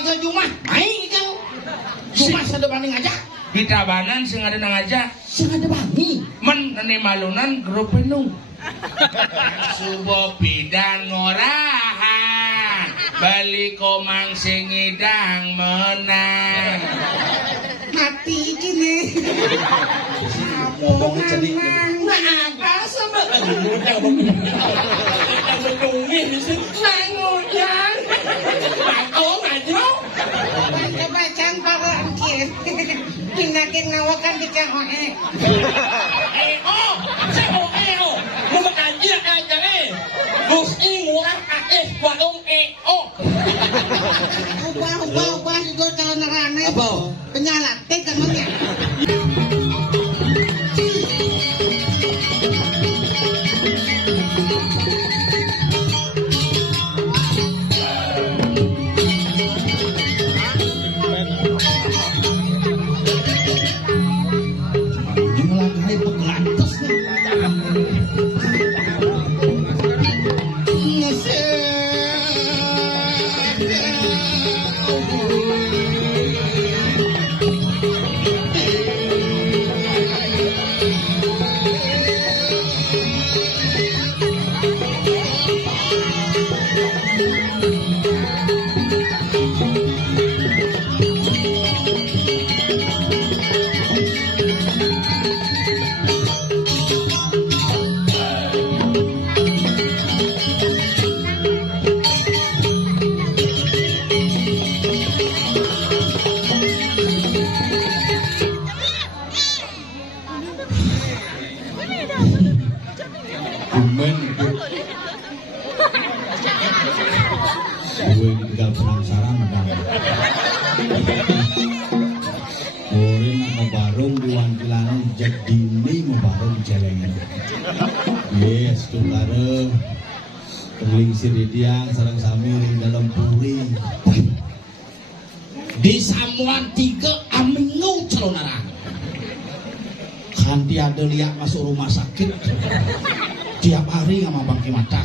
itu Jumah, main itu. Jumah sada banding aja. Di Tabanan sing ada nang aja. Sing ada bani. Men ane malunan grup penuh. Subo pidan ngorahan. Bali komang sing ngidang menang. Mati gini. Ngomongnya jadi Nah, apa sama? Ngomongin di sini. Nangudan. Ako aja. Baca-bacaan para angkir. Pinakin ngawakan di KOE. Oh, saya oh. Makaji aja Gus ingurang warung Ubah juga calon rame. Apa? Penyalatik kan mana? Gue tinggal penasaran dengan Korin ngebarung di Wankilanan Jedini ngebarung Jelengan. Yes, tukare Keling Siridiang sareng sami ring dalam puri. Di Samuan 3 amingu celonarang. Kanti ada liak masuk rumah sakit. Tiap hari sama bangki mata.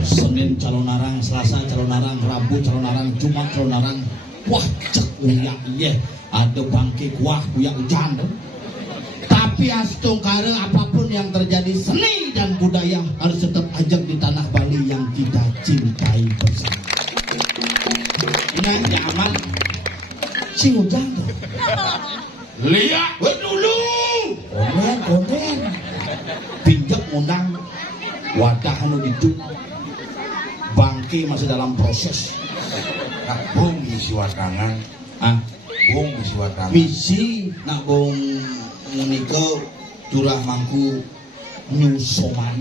Senin calon arang, Selasa calon arang, Rabu calon arang, Jumat calon arang. Wah cek uyak iya ada bangki kuah uyak hujan. Tapi astungkara apapun yang terjadi seni dan budaya harus tetap ajak di tanah Bali yang kita cintai bersama. Ini zaman si hujan tuh. Lihat dulu. Komen. Pinjak undang wadah anu dituk. Bangki masih dalam proses. nak bung misi wadangan. Bung misi wadangan. Misi nak bung menika curah mangku nyusoman.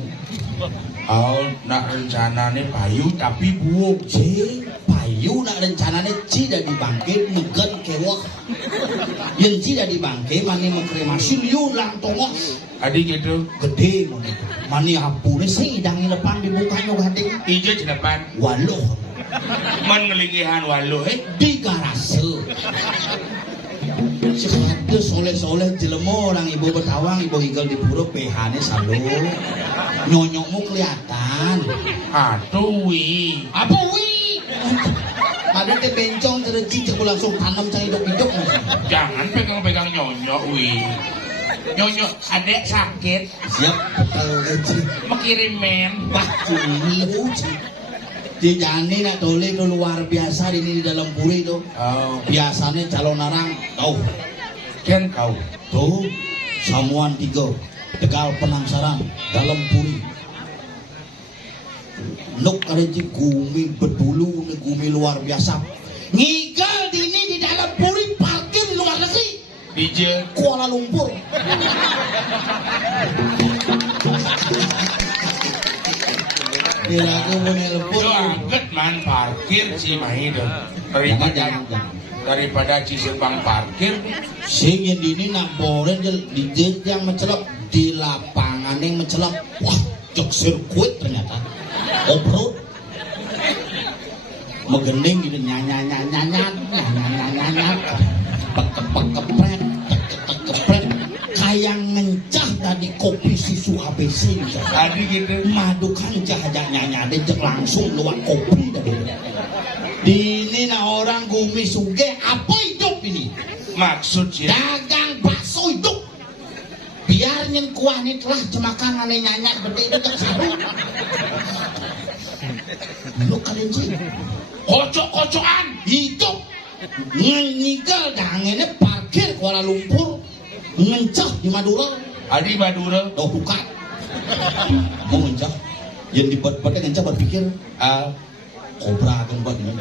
Oh, nak rencanane payu tapi buuk. Payu nak rencanane ci dari bangke megen kewak. Yang ci dari bangke mani mengkremasi liun lang tongos. Adik gitu. Gede mani apune sing idangi depan dibukanya gede. Ijo di depan. Waluh. Man ngeligihan waluh Di garase. Sekade soleh-soleh jelemo orang ibu Betawang, ibu Igel di Pura PH-nya selalu. Nyonyokmu kelihatan. Aduh wi. Apa wi? Ada teh bencong tereci cek langsung tanam cang hidup-hidup. Jangan pegang-pegang nyonyok wi. Nyonyok adek sakit. Siap betul gaji. Mengirim men. Wah kulilu sih. Di jani nak tole itu luar biasa ini di dalam puri itu. Oh, Biasanya calon orang tahu. kan kau. Tuh Samuan 3 Tegal Penangsaran dalam puri. Nuk kareji gumi berbulu nih gumi luar biasa. Ngigal dini di dalam puri parkir di luar negeri. DJ Kuala Lumpur. Kira-kira menelpon. Yo angkat man parkir si Mahido. Daripada Cisebang parkir. Sing ini nak boren di yang mencelok di lapangan yang mencelok. Wah, jok sirkuit ternyata. Off-road. Megening gitu nyanyi. Pekepret. Kayak ngencah tadi kopi susu ABC. Tadi gitu. Madu kancah aja nyanyi ada langsung luar kopi tadi. Di Bumi Sugih apa hidup ini? Maksud sih Dagang bakso hidup. Biar nyen kuah ini telah jemakan ane nyanyat bede itu tak saru. Lu kalian sih kocok-kocokan hidup. Ngigel dangene parkir Kuala Lumpur. Ngencah di Madura. Adi Madura Oh bukan. Mau ngencah. Yang dibuat-buatnya ngencah berpikir kobra kan buat ini.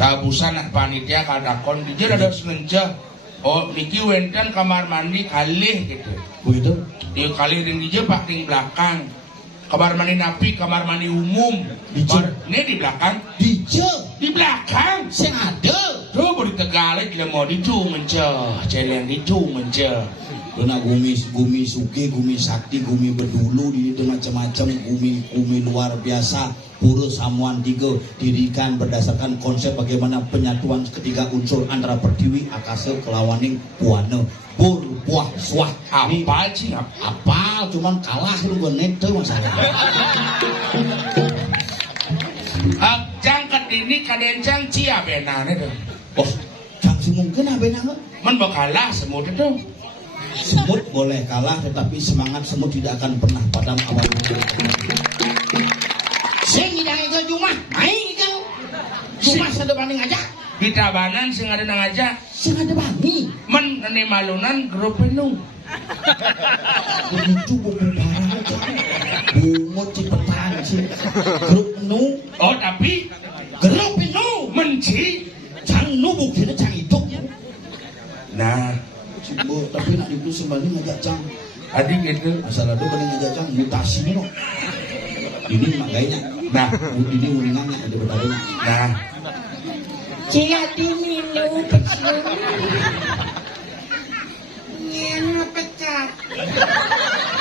tabusan nak panitia kadakon di ada senenca. Oh niki wenten kamar mandi kalih gitu. Begitu? Di kalih di dia paling belakang. Kamar mandi napi, kamar mandi umum. Ini di belakang. Di belakang. Sing ada. Tuh beri tegalek le mau dicu mencah, celeng dicu mencah. Kena gumi Sugih, gumi sakti, gumi berdulu di itu macam-macam gumi luar biasa. Pura Samuan 3 dirikan berdasarkan konsep bagaimana penyatuan ketiga unsur antara pertiwi, akase, kelawaning, puana, pur, puah, swah. Apal sih Apal, cuman kalah lu gue nete masalah. Jangkat ini kadencang cia benane tuh. Oh, jangan mungkin apa nang? Men bakalah semut itu. Semut boleh kalah, tetapi semangat semut tidak akan pernah padam abadi. Sing hidang itu cuma, main itu. Cuma sedebanding aja. Di Tabanan sing ada nang aja. Sing ada bani. Men nene malunan grup penuh. Begitu buku barang aja. Bungut cipetan sih. Grup nu. Oh tapi Grup nu. menci. Cang nu buktinya cang hidup. Nah, Cibo, tapi nak itu sembali ngajak cang. adik gitu. Asal ada bani ngajak cang mutasi nih no. Ini makanya. Nah, Ini ulingannya ada bertaruh. nah. Jadi minum pecel. Ngene pecat.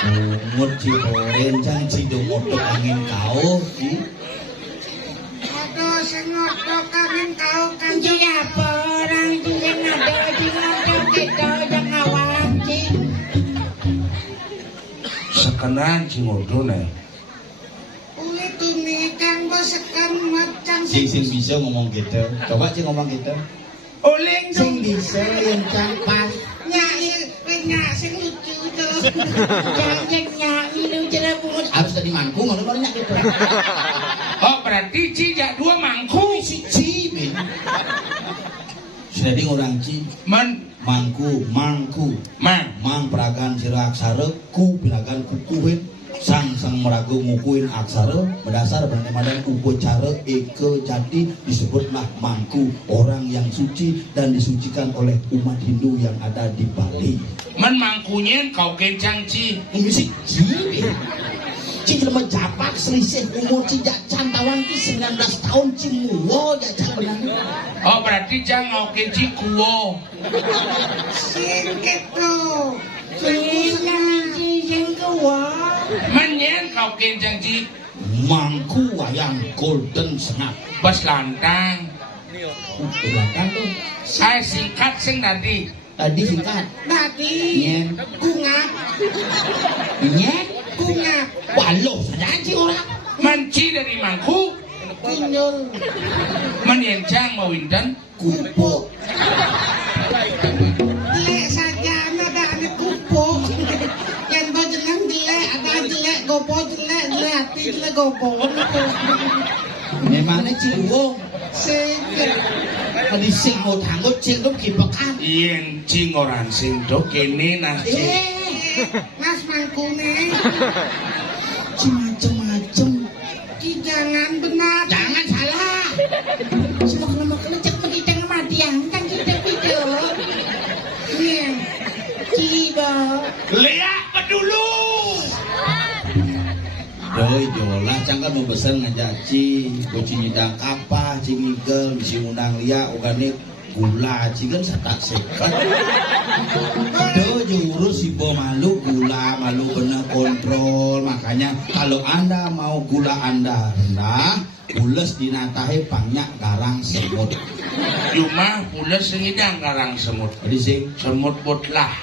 Bungut ciporen cang cidung otok angin kau. Aduh, sengotok kangen kau kan siapa orang di ada di ngotot kita yang awak cing. Sekenan cingodo nih. Uli tuni kan bosekan macam Sing bisa ngomong gitu. Coba sih ngomong gitu. Oleng Sing bisa yang cang pas. nyai penyak sing lucu tuh. Jangan nyai lu cara bungut. Harus tadi mangku ngono gitu. Oh berarti cija dua mangku. Siji ben. Jadi orang ci Men mangku mang peragan sira aksara ku piragan kukuhin sang meragu ngukuin aksara berdasar bagaimana upacara eke jati disebutlah mangku orang yang suci dan disucikan oleh umat Hindu yang ada di Bali. men mangkunya kau kencang ci. Ini sih ci jelema japak selisih umur ci cantawan ki 19 tahun ci muwo jajak benar. Oh berarti jang mau kenci kuwo. Sing gitu. Sing kuwa. Menyen kau kencang ci. Mangku wayang golden sengat. Bas lantang. Belakang tuh. Saya singkat sing tadi. Tadi singkat. Tadi Nyen. kungap. Nyet. Kungap. Waluh, sadaan sih orang. Menci dari mangku. Kunyul. Menyencang mau windan. Kupuk. Jelek saja ada kupuk. Yang bajengan jelek ada jelek gopo jelek hati jelek gopo. Memangnya ciluong. Sing Tadi sing mau tanggut sing tuh kipekan. Yen cing orang sing do kene nasi. Mas mangkune Macem-macem. jangan benar. Jangan salah. Semua kalau cek kita ngematian kan kita video. Nih, ciba. Lihat pedulu. Doi jolah cangkan mau besar ngajaci. Bocin nyidang kapah, cingigel, misi undang lia, organik. Gula cikan satak sekat. Doi jurus si bo malu gula malu bener kontrol. Makanya kalau anda mau gula anda rendah, pules dinatahe pangnya garang semut. Cuma pulas sengidang garang semut. Jadi sing Semut botlah.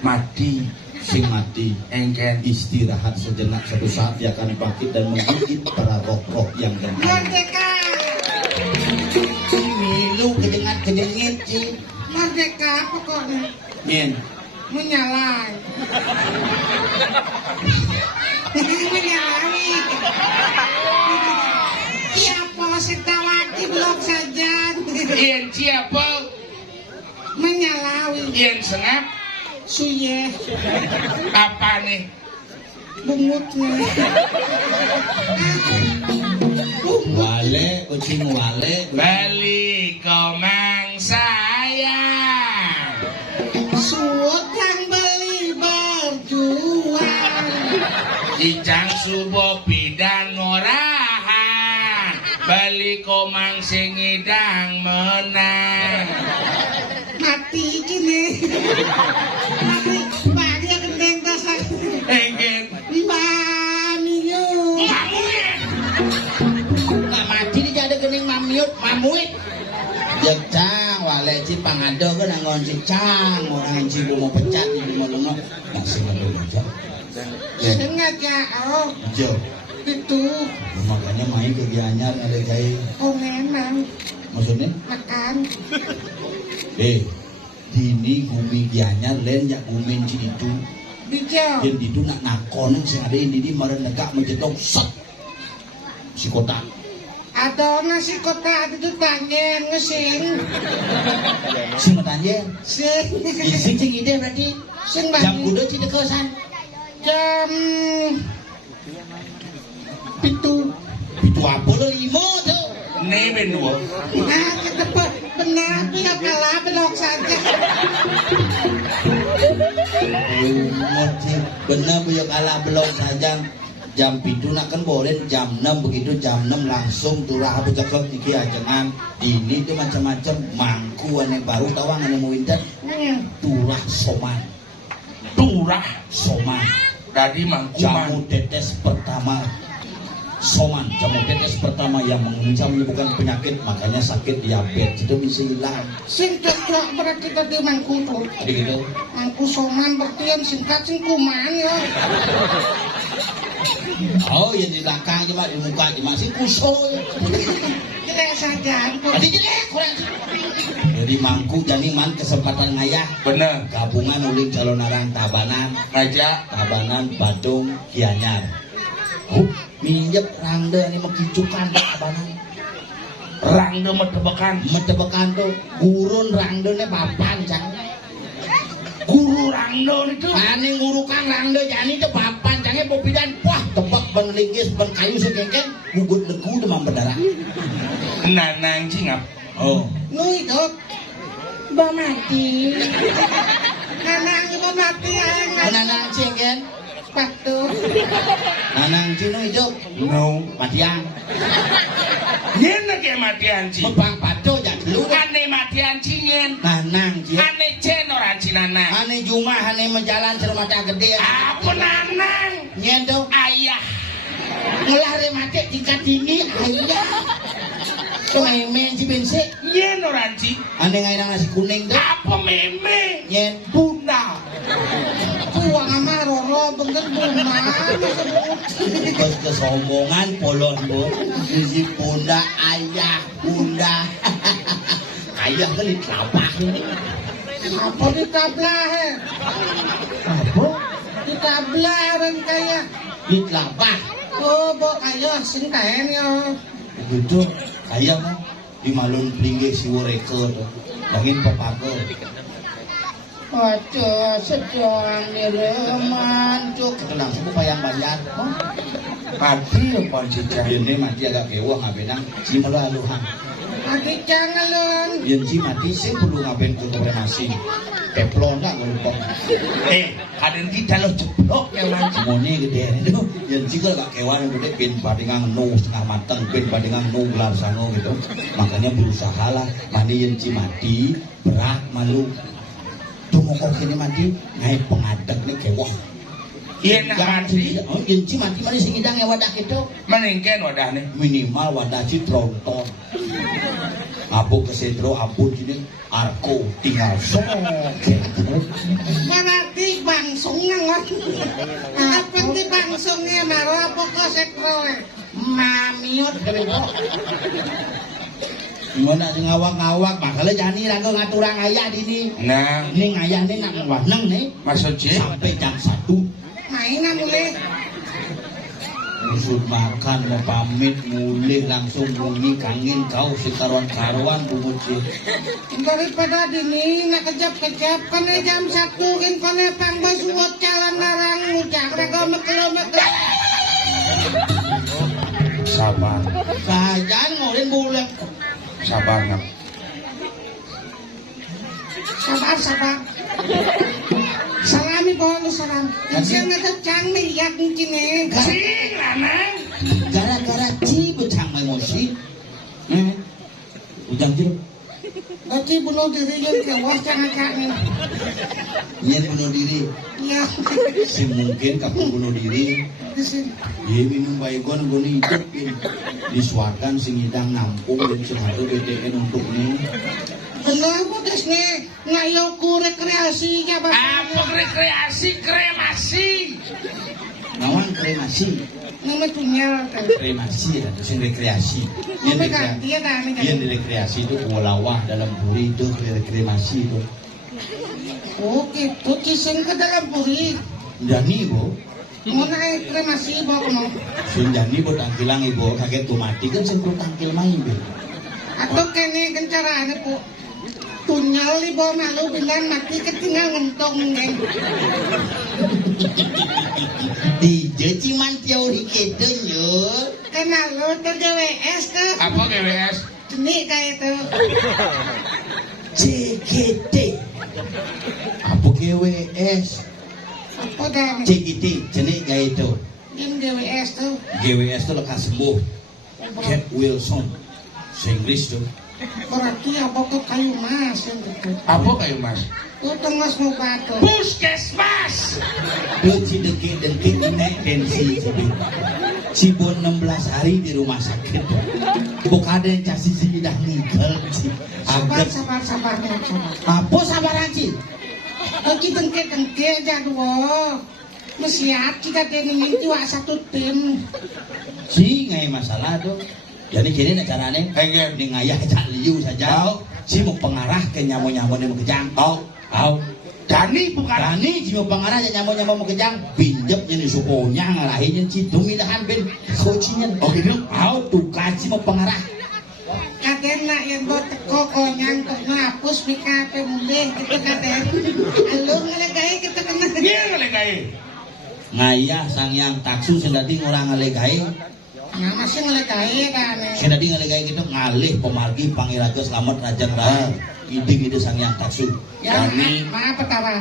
Mati. sing mati Engken. istirahat sejenak, suatu saat dia akan bangkit dan menggigit para roh-roh yang lemah. Merdeka. Ini kedengit Ci. Merdeka pokoknya. Nyen. Menyalai. Menyalai. Siapa Sitawati blok saja. Yen siapa? Menyalai. Yen sengap? Suye. Apa nih? Bungutnya. Wale, kucing wale. Bali komang sayang. Suotang beli berjuang. Ijang subo bidang ngorahan. Bali komang sing ngidang menang. Mati kini. Mati. Bahagia gendeng tasak. Enggen. Mbak Miyu. Mamuin. Nggak mati di jada gening mamiut, mamuit. Jecang, wale Ci pangado kan anggon cicang. Orang Ci mau pecat, Ci mau lunok. Masih ngedul aja. Sengaja. Oh. Jo. Itu. Makanya main ke Gianyar ada jahit. Oh memang. Maksudnya? Makan. Dini gumi Gianyar len jak gumin ci itu. Bijau. Yang itu nak nakon sing ada ini di maren negak mencetok set. Si kota. Ada nasi kota itu tangen ngesing. Si matanjen. Sing. Sing ide berarti. Sing Jam bagi. kuda ci dekesan. Jam. Pitu. Itu apa lo limo tuh? Nih berdua. Nah, ketepet. Benar, pilok kalah, belok saja. Benar beliau kalah belum saja. Jam pitu nak kan boleh jam 6 begitu jam 6 langsung turah apa cekok niki ajengan. Ini tuh macam-macam mangku ane baru tawang ane mau inten. Turah soman. Turah. Soman. Tadi mangkuman. Jamu tetes pertama. Soman, jamu tetes pertama yang menyembuhkan penyakit, makanya sakit diabetes itu bisa hilang. Sing cocok berarti tadi mangku tuh. Jadi gitu. Mangku soman berarti yang singkat sing kuman ya. Oh, yang di belakang cuma di muka cuma sing kuso. Jelek saja. Tadi jelek kurang. Jadi mangku janiman kesempatan ngayah. Bener. Gabungan uling calon arang Tabanan, Ngajak. Tabanan, Badung, Gianyar. Minjep rangde ini mekicukan Tabanan. Rangde metebekan. Metebekan tuh gurun rangde ini papan cang. Guru rangde itu. Ane guru kang rangde jani tuh papan cangnya popidan. Wah tebak ben linggis ben kayu sekengkeng gugut legu demam berdarah. Nanang cingap. Oh. Nu hidup. Ba mati. Nanang ba mati aing. Menanang cengken. Patu. Nanang cino hidup. No. Matian. Nyen lagi matian ci. Mebang paco jak lu. Ane matian cingen. Nanang cie. Ane cen orang cinana. Ane Jumah ane menjalan cermata gede. Apa nanang? Nyendo Ayah. ngelare mati tingkat tinggi ayah. Meme si bense. Nyen orang ci. Ane ngairang nasi kuning tuh. Apa meme? Nyen. Bunda. Kuang ama roro bener bunda. Terus kesombongan polon bu. Si bunda ayah bunda. Ayah kali kelapah. Apa ditablah? Apa? Ditablah orang kaya. Di kelapah. Oh, bo ayo sing kaen yo. Begitu ayah mah di malun pelinggih si Woreke tuh. Langin pepago. Waduh, sedang nireman cuk. Itu langsung payang banjar. Mati ya poncikan. Ini mati agak kewah ngabenang si melaluhan. Adik jangan Yen si mati sih perlu ngaben ke kremasi. Teplon enggak lupa. Kadang kita lo ceplok ya man. Semuanya gede itu. Yen si kalau agak kewah gede pin padingang nu setengah mateng, pin padingang nu gelar sano gitu. Makanya berusaha lah mandi yen si mati berak malu. Tuh mau kok kini mati naik pengadek nih kewah. Iya nak mati. Oh, yen si mati mana sing ngidang ya wadah itu. Meningken wadah nih. Minimal wadah si tronton. Abu kesetro abu jadi arko tinggal sok. Marati bangsungnya ngot. Apa di bangsungnya maro apa kok sekro? Mamiut. Mana sing ngawak-ngawak bakal jani ra kok ngaturang ayah dini. Nah, Ning ayahne nak ngwaneng nih maksudnya sampai jam 1. Mainan mulai. Usut makan mau pamit mulai langsung bunyi kangen kau sekaruan karuan bumuci. Daripada dini nak kejap-kejap kena jam 1 kan kena pangbasuot jalan larang ngujak raga mekel-mekel. sabar, Kajan ngorin bulan. sabar nak. Sabar. Salami bolu salam. Siang ada cang nih yak mungkin Sing lanang. Gara-gara ci becang emosi. Ujang jeruk. Nanti bunuh diri yang kewas jangan nih. Nyen bunuh diri. Ya, Si mungkin kapan bunuh diri. di sini. Dia minum baygon goni hidup disuarkan sing hidang nampung dan sehari BTN untuk nih. Benar putus nih, ngayoku rekreasi ya Apa rekreasi kremasi? Nawan kremasi, Nama tunyal kan. kremasi dan sing rekreasi. Nama ganti ya dah nih. Yang rekreasi itu kulawah dalam puri itu kremasi itu. Oh gitu, ciseng ke dalam puri. Jani bu, Mau naik kremasi bawa kemana? sing jani bu tangkilang ibu kaget tuh mati kan sing tangkil main bu. Atau kene kencaraan po. Tunyal di bawah malu bilang mati ketinggal ngentong neng. DJ ciman teori gitu nyur. Kenal lo tuh GWS tuh. Apa GWS? Ini kayak tuh. CGT. Apa GWS? Apa dah? CGT, jenis gaya itu. Yang GWS tuh. GWS itu lekas sembuh. Cat Wilson. Inggris tuh. Berarti apa ke kayu mas yang gitu. Apa kayu mas? Tuh tengah mau batu. Puskesmas. Tuh si dengki naik tensi. Cibon 16 hari di rumah sakit. Bukan ada yang kasih si dah nigel. Sabar. Apa sabaran sih? Kita dengke jadwal. Mesiap kita teningin juga satu tim. Si ngai masalah tuh. Jadi gini nih caranya. Enggak. Ini ngayah cak liu saja. Si mau pengarah ke nyamuk-nyamuk yang mau kejang. Tahu. Dani bukan. Dani si mau pengarah ke nyamuk-nyamuk mau kejang. Pinjep jadi suponya ngarahin yang si dumilahan ben coachingnya. Oh gitu. Tahu tuh kasih mau pengarah. Kaden nak yang buat teko konyang tuh ngapus PKP mulai gitu kaden. Halo ngelegay kita kena. Iya ngelegai. Ngayah sang yang taksu sendati ngurang ngalegai. Nah masih ngelegay kan. Sendati ngalegai gitu ngalih pemargi pangiraga selamat raja raja. Ide sang yang taksu. Ya Dani. maaf petara.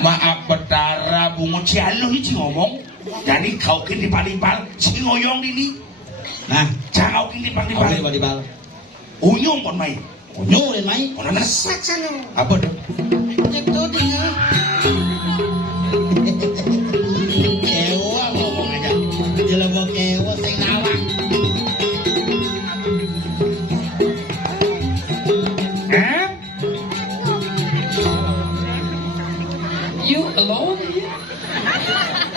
Maaf betara bungut si alo hiji ngomong. Jadi kau kini palipal si ngoyong ini. Nah, Jangan kau kini oke palipal. dibal. Unyong pun main. Nyurin main. Ono nas. Saksano. Apa tuh? Itu dia. Kewa ngomong aja. Jelebok kewa sing awak. Eh? You alone here?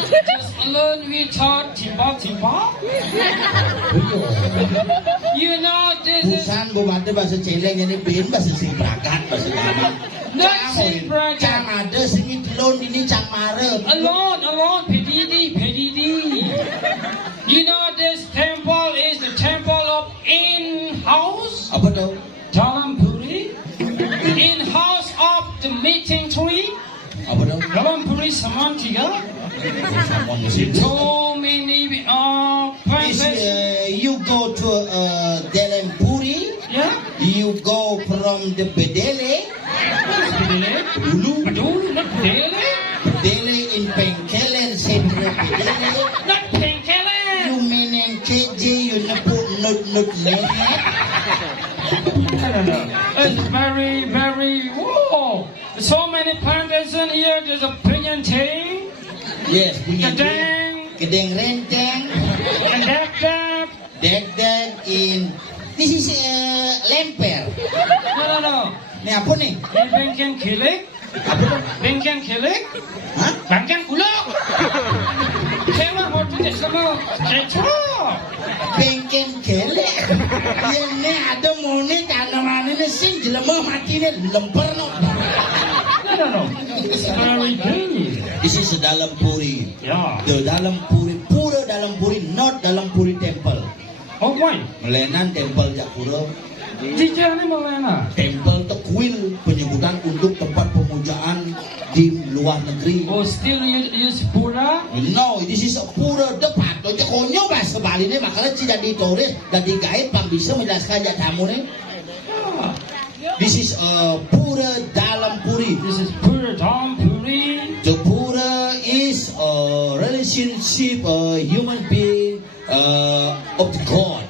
Just alone we talk tiba-tiba? You know this is Busan bupati bahasa celeng ini bin bahasa sing prakat bahasa kami. not sing bracket. Cang ada sing dilon ini cang marep. Alone, pedidi. You know this temple is the temple of in-house Apa tuh? Dhalampuri, in-house of the meeting tree, Apa tuh? Dhalampuri Samantiga. Someone is it? So many Is, places. you go to Delempuri, Yeah? you go from the Bedele, Bedulu, not Bedele. Bedele in Pengkelen, Central Bedele. Not Pengkelen. You mean in KJ, you neput not net. No. It's very, whoa. So many plantations here, there's a plantain, Yes, punya Kedeng, Kedeng Renteng, and that. Dek in. This is Lemper. No. Ini apa nih? Ini bengken kilik, Apa tuh? bengken kilik, Hah? bengken kulak. Kewa waktu itu sama cecok. Bengken gelek. Yene ada mone tanaman ini sing jelema matine lemper no. No. It's very dangerous. This is dalam puri. Yeah. The dalam puri, pura dalam puri, not dalam puri temple. Oh, why? Melenan temple Japura. Teacher ni mana? Temple Tekwil, penyebutan untuk tempat pemujaan di luar negeri. Oh, still use pura? No, this is a pura depan. Jadi konyo bahasa Bali ni makanya tidak ditulis dan digait pang bisa menjelaskan aja tamu ni. This is a pura dalam puri. This is pura dalam puri. The pura is a relationship, a human being of the God.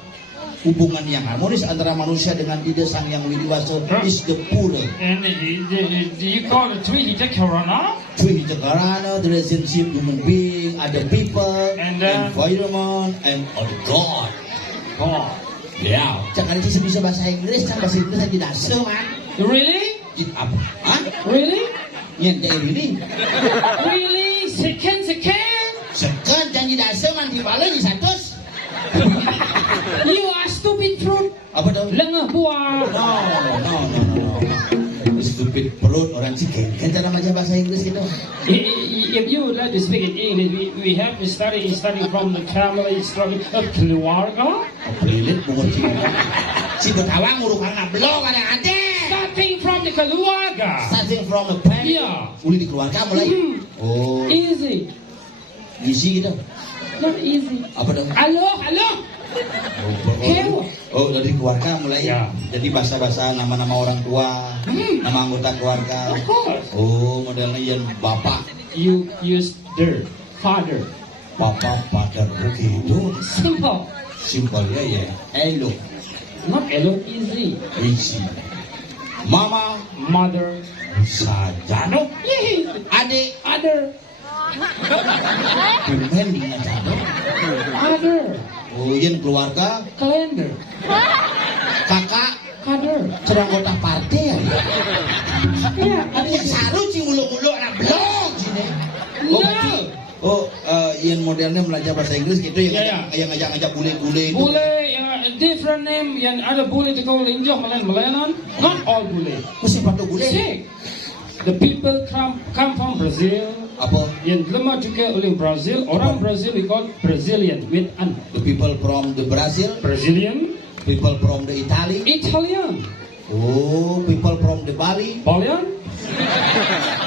Hubungan yang harmonis antara manusia dengan ide sang yang widiwasa is the pura. And you call it Twi Hijakarana? Twi Hijakarana, the relationship human being, other people, And environment, and of God. God. Ya, jangan sih bisa bahasa Inggris, kan bahasa Inggris aja dasar man. Really? Apa? Hah? Really? Nyente ini. Really? Second? Sekan janji dasar man di bala di 100. You are stupid fruit. Apa dong? Lengah buah. No. Stupid perut orang Ciken. Kan cara macam bahasa Inggris gitu. If you would like to speak in English, we have to study from the family story of keluarga. Pelit mengerti. Si betawang urungan ngablok ada ade. Starting from the keluarga. Starting from the family. Yeah. Uli di keluarga mulai. Oh. Easy. Easy gitu. Not easy. Apa dong? Halo. Oh, dari keluarga mulai. Ya. Jadi bahasa-bahasa nama-nama orang tua, nama anggota keluarga. Of course. Oh, modelnya yang bapak, You use the father. bapak, father. Begitu. Simple. Simpel ya. Elo, Not alone easy. easy. Mama, Mother. saja. No. Adik, Other. kumen dengan jado. Other. Oh, yang keluarga, Calendar. kakak, Other. cerang kota partai ya. Yeah. Ada saru ci mulu-mulu anak blog sini. Oh, berarti. Oh, yang modernnya belajar bahasa Inggris gitu yang ngajak-ngajak bule-bule itu. Bule, different name. Yang ada bule di kau linjau Melanan. Not all bule. Mesti patu bule. See, the people come from Brazil. Apa? Yang lemah juga oleh Brazil. Orang Brazil we call Brazilian with an. The people from the Brazil, Brazilian. people from the Italy. Italian. Oh, people from the Bali. Balian.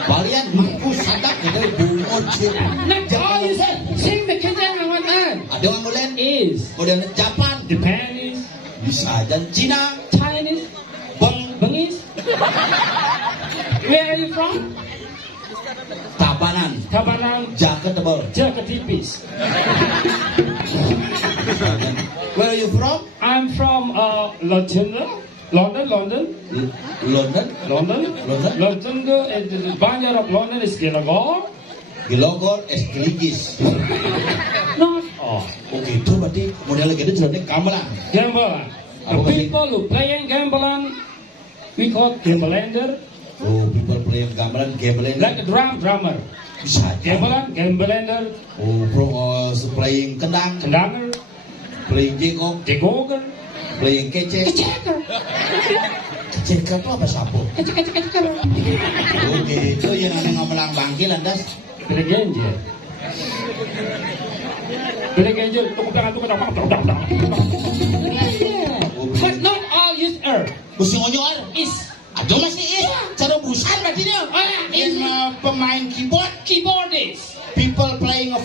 Balian mampu sadap gitu bungot sih. Not all you say. Sing the kejang awan an. Ada orang Molen, Is modern Japan, Japanese, bisa dan Cina, Chinese, Bangis. Where are you from? Tabanan, Tabanan, jaket tebal. jaga tipis. Where are you from? I'm from London. London. London. The banjar of London is Gilagor. Gilogor, Eskeligis. Not all. Oke, itu berarti modelnya gitu celana gamelan. Gambling. The Apa sih? people who playing gambling, we call gamblander. Oh, people playing gamelan, gambling. Like a drummer. Bisa aja. Gamblander, Oh, playing kendang, kendanger, playing jengkok, jegoger, playing kece. keceker, Kecil itu apa sapu? keceker. Oke, itu yang ada ngamelang bangkil lantas. Belegenjer. Tukuk tangan. But not all use earth. Mesti ngonyor. Is Aduh masih cara busan berarti dia. is Pemain keyboardist, people playing a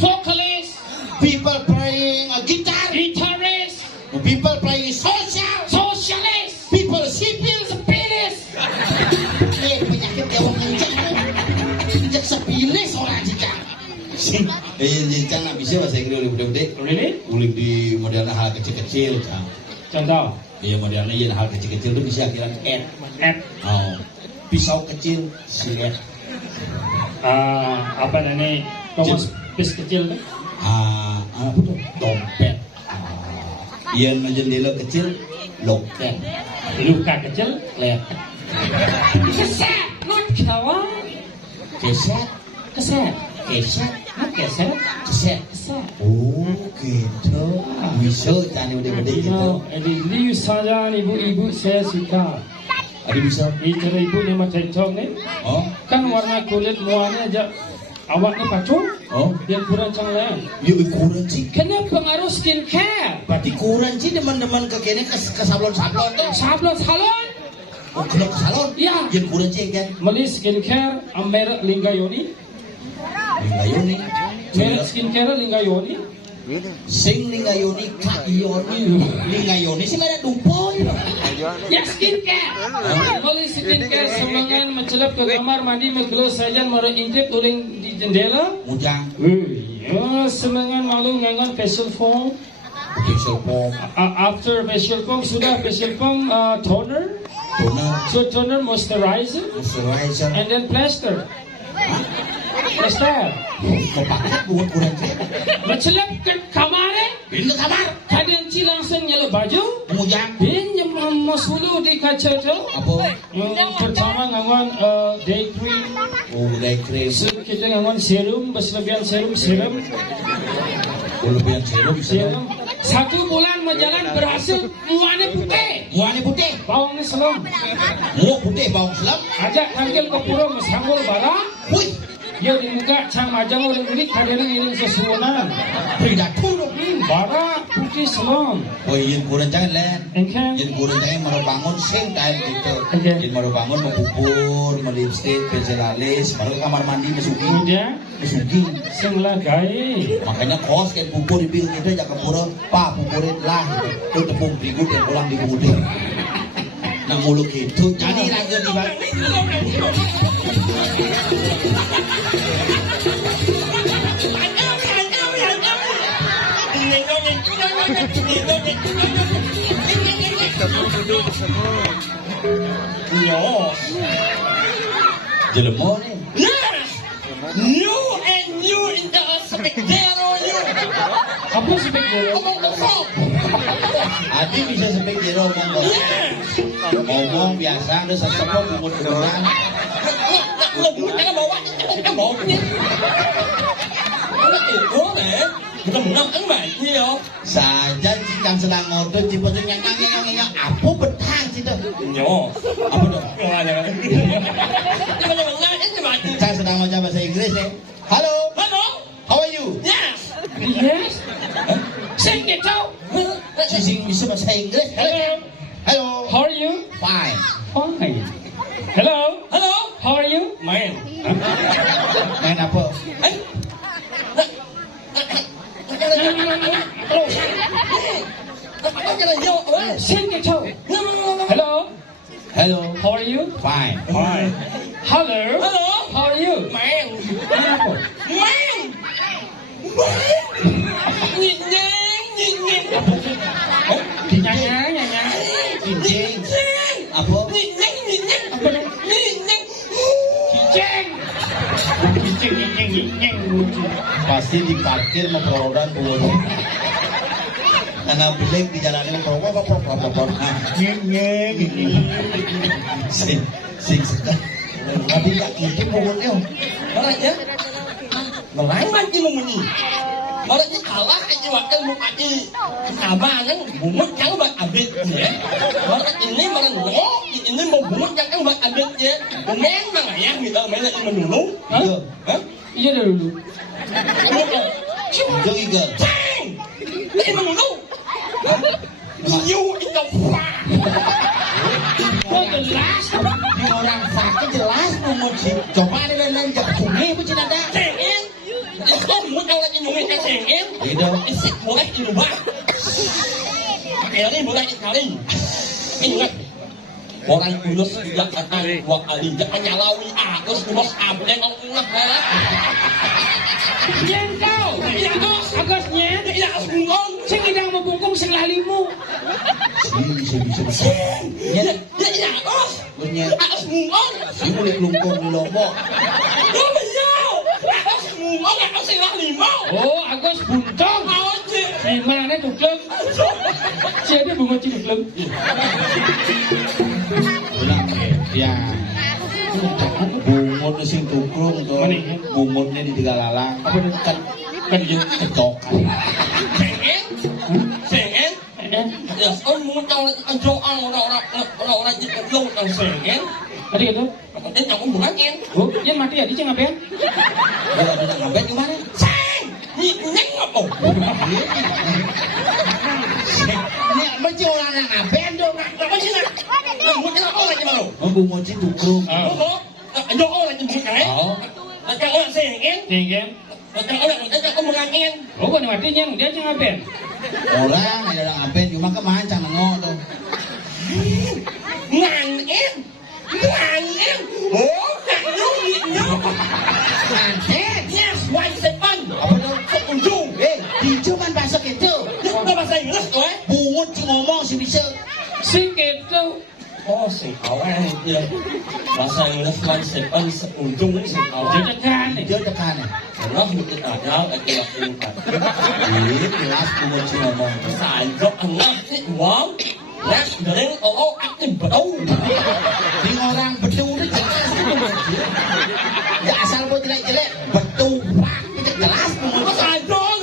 vocalist, people playing a guitar, guitarist, people playing socialist, people sipil. spiritist. Penyakit jawab kencang. Sejak sepilis orang jika. Jika nggak bisa bahasa Inggris oleh bude-bude. Really? Ulip di modelnya hal kecil-kecil. Contoh, Iya modelnya ya hal kecil-kecil itu bisa akhiran at Oh, pisau kecil silet. apa namanya? Thomas pis kecil kan? Apa tuh? Dompet. Yang jendela kecil loket. Luka kecil, Lep. keset, not kawan, Keset. keset. Keset. Keset. Keset. Keset. Oh gitu. Bisa tani udah gede gitu. Ini saja ibu-ibu saya suka. Ada bisa. Itu ibu ni macam cok ni. Oh. Kan warna kulit muanya aja awak ni pacu. Oh. Yang kurang canglang. Yuk kurang sih. Kena pengaruh skincare. Berarti kurang sih teman-teman ke kene ke sablon-sablon tuh. Sablon salon. Oh kena ke salon. Ya. Yang kurang sih kan. Beli skincare merek Linggayoni. Linggayoni. Merek skincare Linggayoni. Sing Linggayoni Kak Ioni. Linggayoni sih ada dumpoy. Ya skincare. Beli skincare semangan mencelap ke kamar mandi menggelo saja merintip tuling di jendela. Mujang. Ya semangan malu ngangon facial foam. Facial foam. After facial foam sudah facial foam toner. Toner. So toner moisturizer Moisturizer. and then plaster. Plaster. Kepakat buat kurang sih. Mencelap ke kamar Pintu kamar. kadang langsung nyeluk baju. Mujang. Dia masuk di kaca tu. Apa? Yang pertama ngangon day cream. Oh day cream. So kita ngangon serum, berlebihan serum. Berlebihan serum. 1 bulan berjalan berhasil muanya putih. Muanya putih. Bawang ni selam. Muak putih bawang selam. Ajak panggil ke pura mesanggul bara. Wih. Dia di muka cang majang orang ini kadang iring sesuanan. Predator dong. Bara putih selam. Oh yang kurang jangan lah. Engkau. Yang kurang jangan mau bangun sing kayak gitu. Okay. Yang mau bangun mau bubur, mau lipstick, pensel alis, baru kamar mandi masuki. Kemudian Masuki. sing lagai. Makanya kos kayak bubur di bilik itu jaga pura, pak buburin lah. Itu tepung bigut dan pulang di bubur. Nah mulu gitu. Jadi raga di bawah. Yo. Jelemo nih. Yes. New and new in the spectator new. Apa sebab dia? Omong kosong. Adi bisa sampai jero ngomong. Ngomong biasa ada sesepuh bubur-buburan. Ngomong jangan bawa kita bawa ni. Kalau itu deh, kita menang kan baik ni yo. Saja jika sedang ngotot tipe tu nyang apa betang situ. Yo. Apa tu? Jangan menang ini baik. Saya sedang baca bahasa Inggris nih. Halo, Hello. how are you? Yes. Yes. Sing it out. Sing bisa bahasa Inggris. Hello. Hello. How are you? Fine. Fine. Hello. Hello. How are you? Main. Main apa? Eh. Apa jalan jauh? Sing it out. Hello. Hello. How are you? Fine. Fine. Hello. Hello. How are you? Main. Apa? Main. Nying. Nyanya. Cincin. Apa? Cicing. Cicing. Pasti di parkir mau perodan turun. Karena bilik di jalan ini perodan. Sing. Tapi tak gitu pokoknya. Marahnya, melawan di mumuni. Marahnya kalah aja wakil mukanya. Abangan bungut yang buat abitnya. Marah ini marah nengok, ini mau bungut yang buat abitnya. Main mana ya kita main lagi menulu. Hah? Iya dah dulu. Hijau igal. Cang, ini menulu. You in the fire. Oh jelas. Di orang fakir jelas umur sih. Coba ada lain jangan sungai pun tidak ada. Cengin, itu mau tahu lagi nyungin ke cengin. Tidak. Isik boleh dirubah. Kali boleh dikali. Ingat. Orang kulus tidak akan dua kali. Jangan nyalawi aku kulus ableng kalau ingat merah. Nyen kau. Tidak os. Agus nyen. Tidak os bungong. Sing idang membungkung sing lalimu. Bisa. Ya tidak os. Punya Os bungong. si mulut lungkung di lombok. Lu beliau. Os bungong. Os sila lima. Oh, Agus buntung. Os je. Di mana tuklek? Siapa bunga tuklek? Pulang ya. Bungut sing tukrung tuh. Bungut ini di Galalang. Apa kan juga kecokan. Sengen. Ya, on mau tahu anjoang orang jitu lo kan sengen. Tadi gitu. Nanti kamu bukan kan? Oh, dia mati ya, dia ngapain? Ada ngapain gimana? Seng, nyeng apa? Ini apa sih orang yang ngapain dong? Apa sih nak? Kamu kenapa lagi malu? Bu ngoci tukrung. Oh, ada orang jemput kan? Ada orang sengen. Tinggal. Ada orang kamu bukan kan? Oh, kan matinya dia ngapain? Orang ada orang ngapain cuma kemancang nengok tuh. Nganen. Oh, lu ini. Yes, one second. Apa tuh? Sekunjung. Di cuman bahasa gitu. Itu bahasa Inggris tuh Bungut sih ngomong sih bisa. Sing gitu. Oh, sing awan ya. Bahasa Inggris one second sekunjung sing awan. Jajakan nih. Dia tekan. Karena kita ada lagi lakukan. Ini jelas bungut sih ngomong. Sanjok anak sih, wow. Nah, dari aktif betul. Di orang betul itu jelas. Ya asal buat jelek-jelek betul pak itu jelas bungut. Masa dong,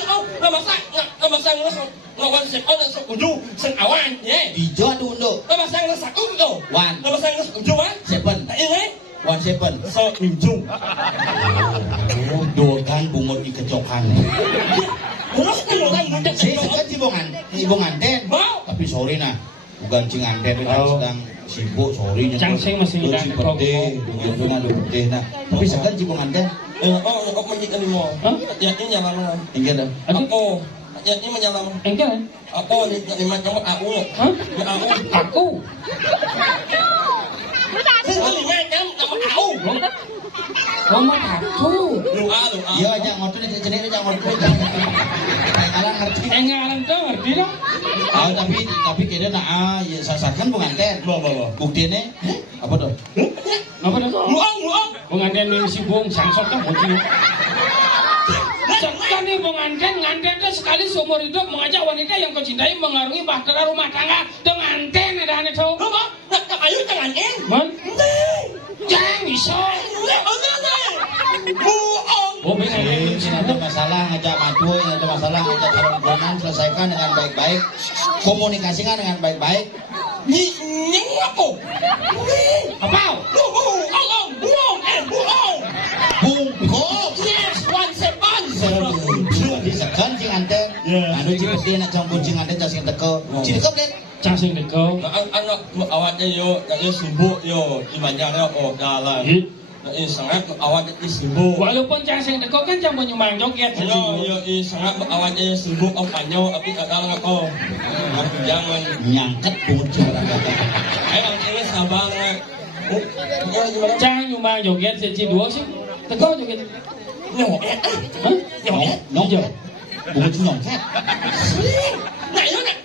masa Inggris lawan sekolah sekunjung sing awan ya. Hijau ada unduk. Bahasa Inggris aku tuh. One. Bahasa Inggris ujung kan? Seven. Ini 17. so ujung. Dogan bungut di kecokan. Terus kalau kan muncul Saya segan ibu nganten. mau. Tapi sorry nah, bukan cing nganten kan sedang sibuk sorry nya. Cangsing masih dan dan pede, begitu nah pede nah. Tapi segan ibu nganten. Oh, menjadi limo. Ya ini nyala. Ingat dah. Aku ya ini menyala. Engkel. Aku ni lima jam aku. Hah? Ya aku. Aku. Saya lima jam sama aku. Ngomong aku. Doa. Iya aja ngotot ni jenis aja ngotot. Alang ngerti. Engalan tuh ngerti dong. Ah tapi kira nah ya sasakan bu nganten. Bawa. Buktine apa tuh? Apa dong? Luang. Pengantin ini si Bung Sangsot kan bocil. Sekali nganten itu sekali seumur hidup mengajak wanita yang kau cintai mengarungi bahtera rumah tangga dengan nganten ada aneh tau. Apa? Nak ayo jangan en. Man? Jangan iso. Oh, Ini ada masalah ngajak matuy, ada masalah ngajak calon buronan selesaikan dengan baik-baik, komunikasikan dengan baik-baik. Ni aku. Apa? Bungkuk. Yes, one second. Jadi segan cing anten. Anu cipete nak campur cing anten casing teko. Cing teko deh. Cangsing deko. Anak awaknya yo, nak sibuk yo, imannya oh jalan. Sangat awaknya sibuk. Walaupun cangsing deko kan campur nyumbang joget. Yo, sangat awaknya sibuk panyo, tapi kadang aku jangan Nyangket bungut cing orang kata. ayo ini sabar. Cang nyumbang joget seci dua sih. Teko joget. Nyokek. Hah? Nyongket. Bungut cing nyongket. Nah, yo nak.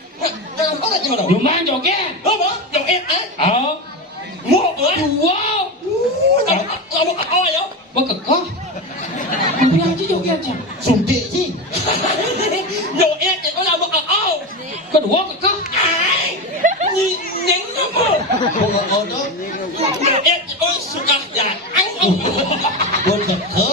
Apa lagi mana? Nyumbang joget. Apa? Nyokek Oh. Mau Dua. Kamu apa ya? Bekekah. Ambil aja joget aja. Suntik sih. Nyokek itu lah mau Kedua kekah. Nyeng apa? Bungut odo. Nyokek itu suka jalan. Bungut teko.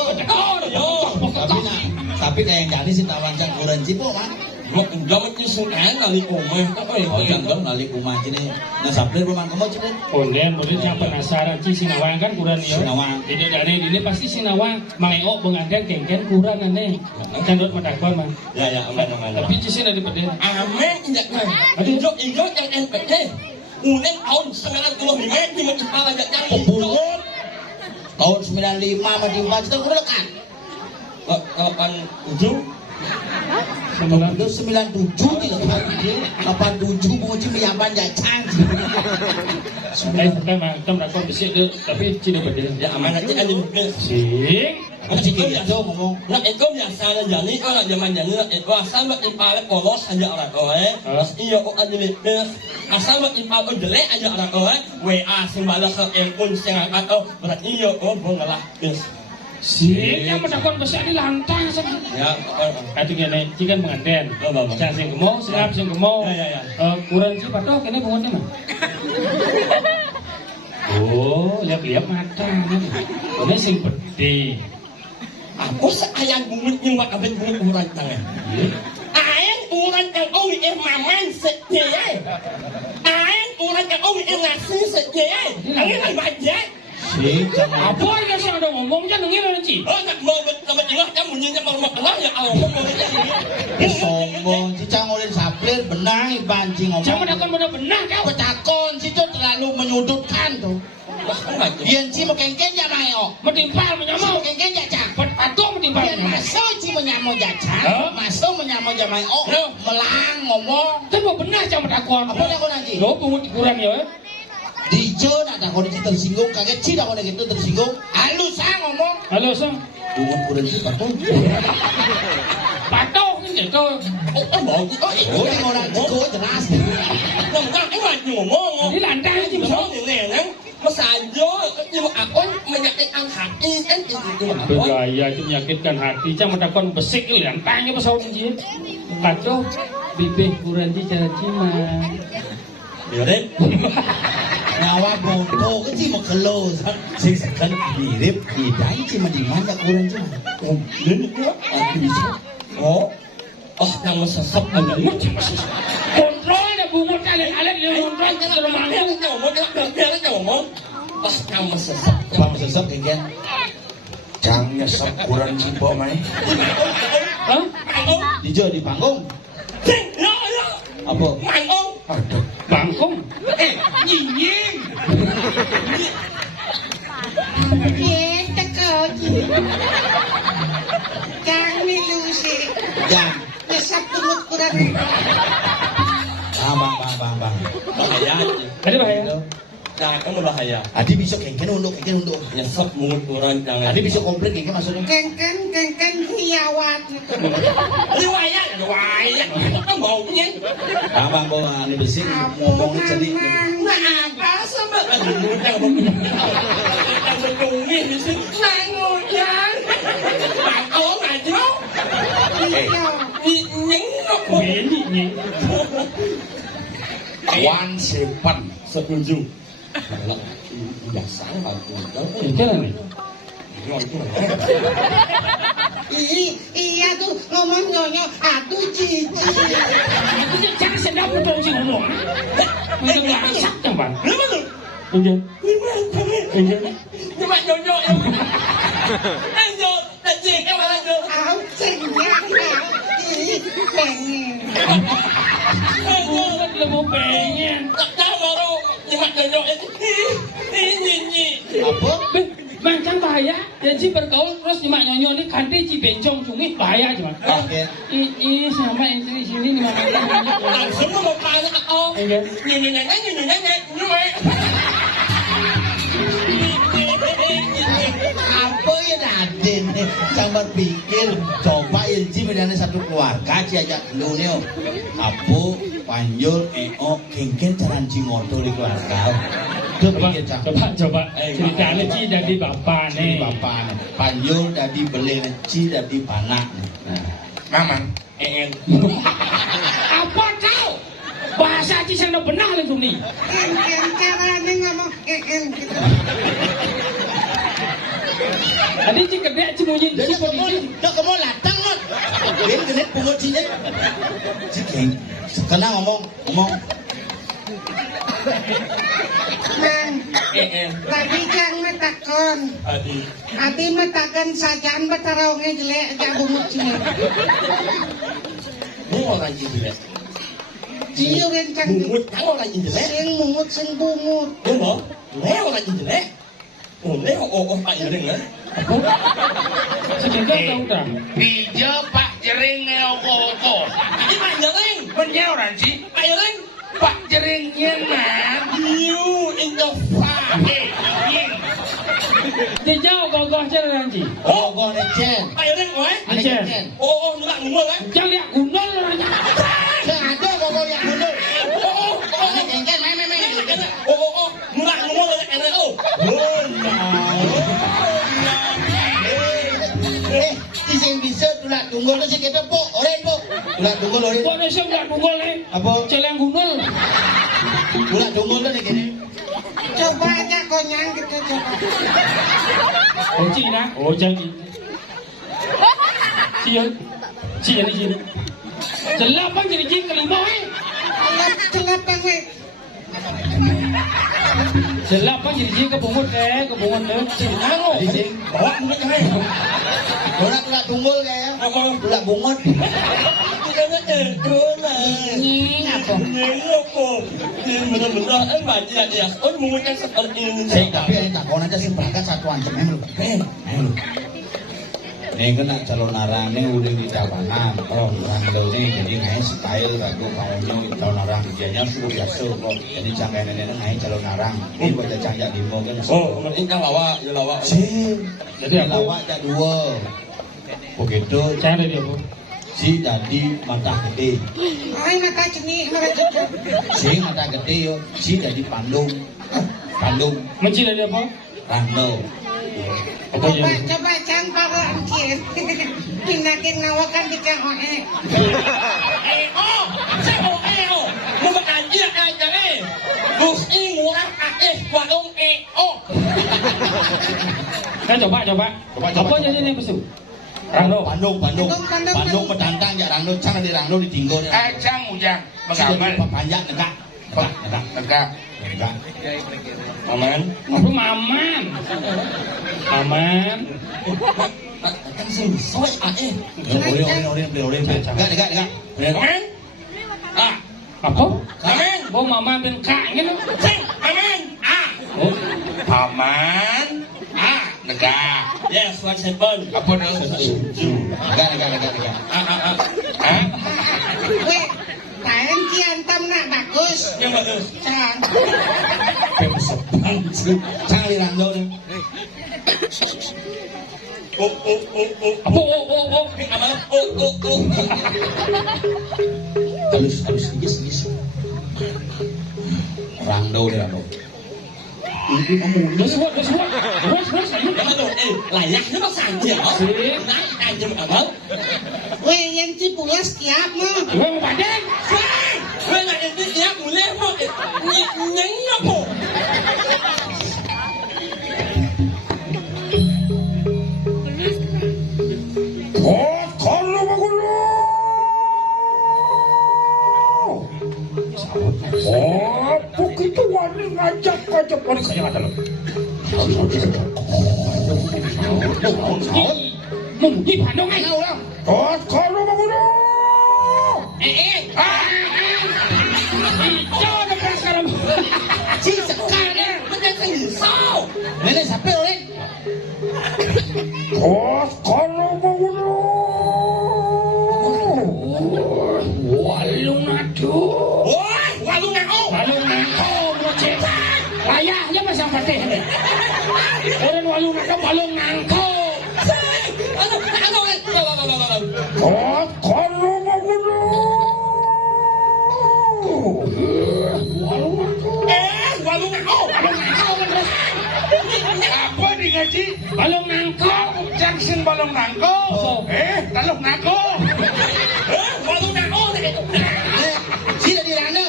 Tapi kayak yang jadi sih tawancang kurang cipo mah. Mau jaman itu suka nali omeh. Oh jangan nalik rumah cini. Nah sablir rumah kamu cini. Kemudian yang penasaran si Sinawang kan kurang ya. Sinawang. Jadi dari ini pasti Sinawang mangeo pengantin kengken kurang aneh. Candot madakon mah. Ya, aman. Tapi cisi dari pede. Amin, tidak kan? Ijo yang NPT. Unik tahun 95 di kepala jangan Bungut. Tahun 95 mah di Mbak kita kurang kan. 87. 97 tidak tahu 87 bungut cimi yaban jacang. Bukan mah kita melakukan besi itu tapi cina pede. Ya aman aja ada juga. Sing. Apa sih gitu ngomong. Nah itu biasa jadi orang zaman jadi itu asal makin paling polos aja orang terus iya kok ada lebih asal makin paling jelek aja orang WA sing balas ke handphone sing angkat berarti iya bongalah guys. Sing yang mendakon besi di lantang saja. Ya Katu gini, cikan pengantin. Cang sing gemau, selap sing gemau. Ya. Kurang sih patok kene pengantin mah. Oh, lihat mata nih. Ini sing pede. Aku sayang bungut nyuwak abet bungut urang tangan. Aing urang kang owi maman sejeye. Aing urang kang owi nasi sejeye. Angin ay baje. Si jangan. Apa yang saya ada ngomong jangan ngir nanti. Oh nak mau nama tengah kamu nyanyi mau makan ya Allah mau Sombong, si cangolin saplir benang pancing ngomong. Jangan akan benar-benar kau. Petakon si itu terlalu menyudutkan tuh. Biar si mekengken ya mayo. Mentimpal menyamau. Mekengken ya cak. Patung mentimpal. Biar masuk si menyamau ya cak. Masuk menyamau ya mayo. Melang ngomong. Tapi benar jangan takon. Apa dia kau nanti? Lo pungut kurang ya. Dijo nak tak kau nanti tersinggung. Kaget si tak kau nanti tersinggung. Halus ngomong. Halo sang. Bungut kurang si patung. Patung ini kau. Oh ini orang Jiko jelas. ngomong. Ini lantai sih Ngomong neng. Masajo, nhưng mà aku menyakitkan hati kan gitu. Bergaya itu menyakitkan hati. Jangan takon besik lantainya pesawat ini. Kacau. Bibih kurang di cara cima. Điều đấy. Nyawa bodoh kan sih mau kelos. Sing sekan mirip hidai cuma di mana kurang cuma. Đến nữa, aku bisa. Oh, yang mesesep ada. Kontrolnya bungut kalian yang kontrol jangan ngomong. Yang mesesep. Bang sesep kengken. Jangan nyesep kurang cipo mai. Hah? Dijo di panggung. Ya. Apa? Mangong. Aduh. Bangkong. Nyinying. Ye teko. Kang milusi. Jam. Nesap bungut kurang. Bang. Bahaya. Ada bahaya. Jangan kamu bahaya. Adi bisa kengken untuk. Nyesep mungut orang jangan. Adi bisa komplit kengken maksudnya. Kengken hiawat. Riwayat. Kita maunya. Bang bawa ini besi ngomongnya jadi. Nah, apa sama? Aduh, yang berdungin di sini. Nangujan. Bangkong aja. Nyengok. Ini. Wan sepan. Setuju. Udah salah tuh. Jalan nih. Iya tuh ngomong nyonya. Aduh cici. Itu jangan sedap dong sih ngomong. Itu lasak jangan. Lima lu. Enggak. Enggak. Cuma nyonyok. Ayo, tadi kamu lagi. Au cengnya. Pengen. Aku kan mau pengen. Tak tahu baru cuma nyonyok itu. Ini. Apa? Macam bahaya. Jadi bergaul terus nyimak nyonyo ini kanti ci bencong cumi bahaya cuma. Oke. Ini sama yang di sini nih Langsung mau pakai aku. Enggak. Apa ya Raden nih? Jangan berpikir. Coba Ilji bedanya satu keluarga aja ajak dulu nih. Apa panjul kengken caran cimoto di keluarga. Coba ceritanya Ci dari bapak nih. Bapak panjul dari beli Ci dari panak. Mamang. Apa kau? Bahasa Ci sana benar langsung nih. Kengken caranya ngomong gitu. Tadi Ci kedek Ci munyin Ci posisi. Dah kamu latang mat. Biar genit pungut Cinya. Ci keng. Sekarang ngomong. Mang, tadi jangan metakon. Adi metakan sajaan betarongnya jelek aja bungut sini. Bungut lagi jelek. Ciu rencang Bungut kamu lagi jelek. sing bungut. Bungut, leo lagi jelek. Leo Pak Jering ya. Sedangkan tahu dah. Pijo Pak Jering ngeoko-oko. Ini Pak Jering. Penyeoran sih. Pak Jering. Pak Jering nyeman. You in the fire. Dia jauh gagah jalan Ci. Oh, kau necen. Pak Jering, oi. Necen. Oh, nggak ngumul kan? Jangan lihat gundul orangnya. Ada kau yang mundur. Ini Kengken main. Oh, nggak ngumul kan? Oh. Sing bisa tulak tunggul tu kita po, oren po. Tulak tunggul oren. Kau nasi enggak gundul nih. Apa? Celeng gundul. Tulak tunggul tu ni kini. Coba aja konyang gitu coba. Oh Ci nak. Oh jangan. Iya. Sih jadi jin. Celap bang jadi jin kelima celap bang we. Celap bang jadi jin kebungut deh. Ano? Jing. Bawa bungut kaya. Tulak tunggul kaya. Tulak bungut. Kaya Nying apa? Bener-bener baca ya. Oh mungkin seperti ini. Sing tapi yang takon aja sing berangkat satu ancam lu. Ayo. Nih kena calon narang nih udah di tawanan. Oh, rando nih jadi ngai style ragu kaunya calon narang dianya sudah biasa kok. Jadi jangan nenek ngai calon narang. Ini buat cacang jadi mau kan. Oh, ini kan lawa, ya lawa. Sih. Jadi aku Lawa ada dua. Begitu cara dia bu. si jadi mata gede. Ay mata cenih mereka. Si mata gede yo, si jadi pandung. Pandung Mencil dia apa? rando. Apa dia? Coba can para anjir. Pinakin nawakan di kang oe. Oh, saya oh. Mau makan dia aja eh. Gus ing orang warung oh. Coba. Apa jadi ini pesu? Rando. Pandung pedantang ya rando, jangan di rando ditinggal. Kacang ujang Si jadi mengamal. papanjak negak. Tegak. Aman. Apa maman? Aman. Kan sing soy Orang. Negak. Aman. Ah, Apa? aman. Oh mama ben kak gitu. Sing, aman. Ah. Oh, Aman. Negak. Yes, what happened? Apa dah? Negak. Hah? We, tahan ciantam nak bagus. Yang bagus. Can. Jangan di rando nih. Oh. apa? Oh. Aman. Oh. Halus, gis. Rando. Terus buat. Yang mana? Layaknya mah saja. Naik aja aman. We, yang cipulas tiap mah. Gue mau padang. Sing, gue nak nanti dia mulai mau nyanyi apa? Kalau bagulu. Oh, begitu wani ngajak wani kayak kata lo. Mungkin padang aja. Kalau bagulu. Itu ada sekarang. Si sekarang macam sensau. Nenek siapa orang? Kalau bagulu. Walung nado. Woi, walung nao. Walung nado. Wayahnya masang patih. Orang walung nado. Ano? Kalau bagulu. Walung nao. Apa nih ngaji? Balong nangko. Jackson balong nangko. Talok nangko. Walung nao. Si dari rando.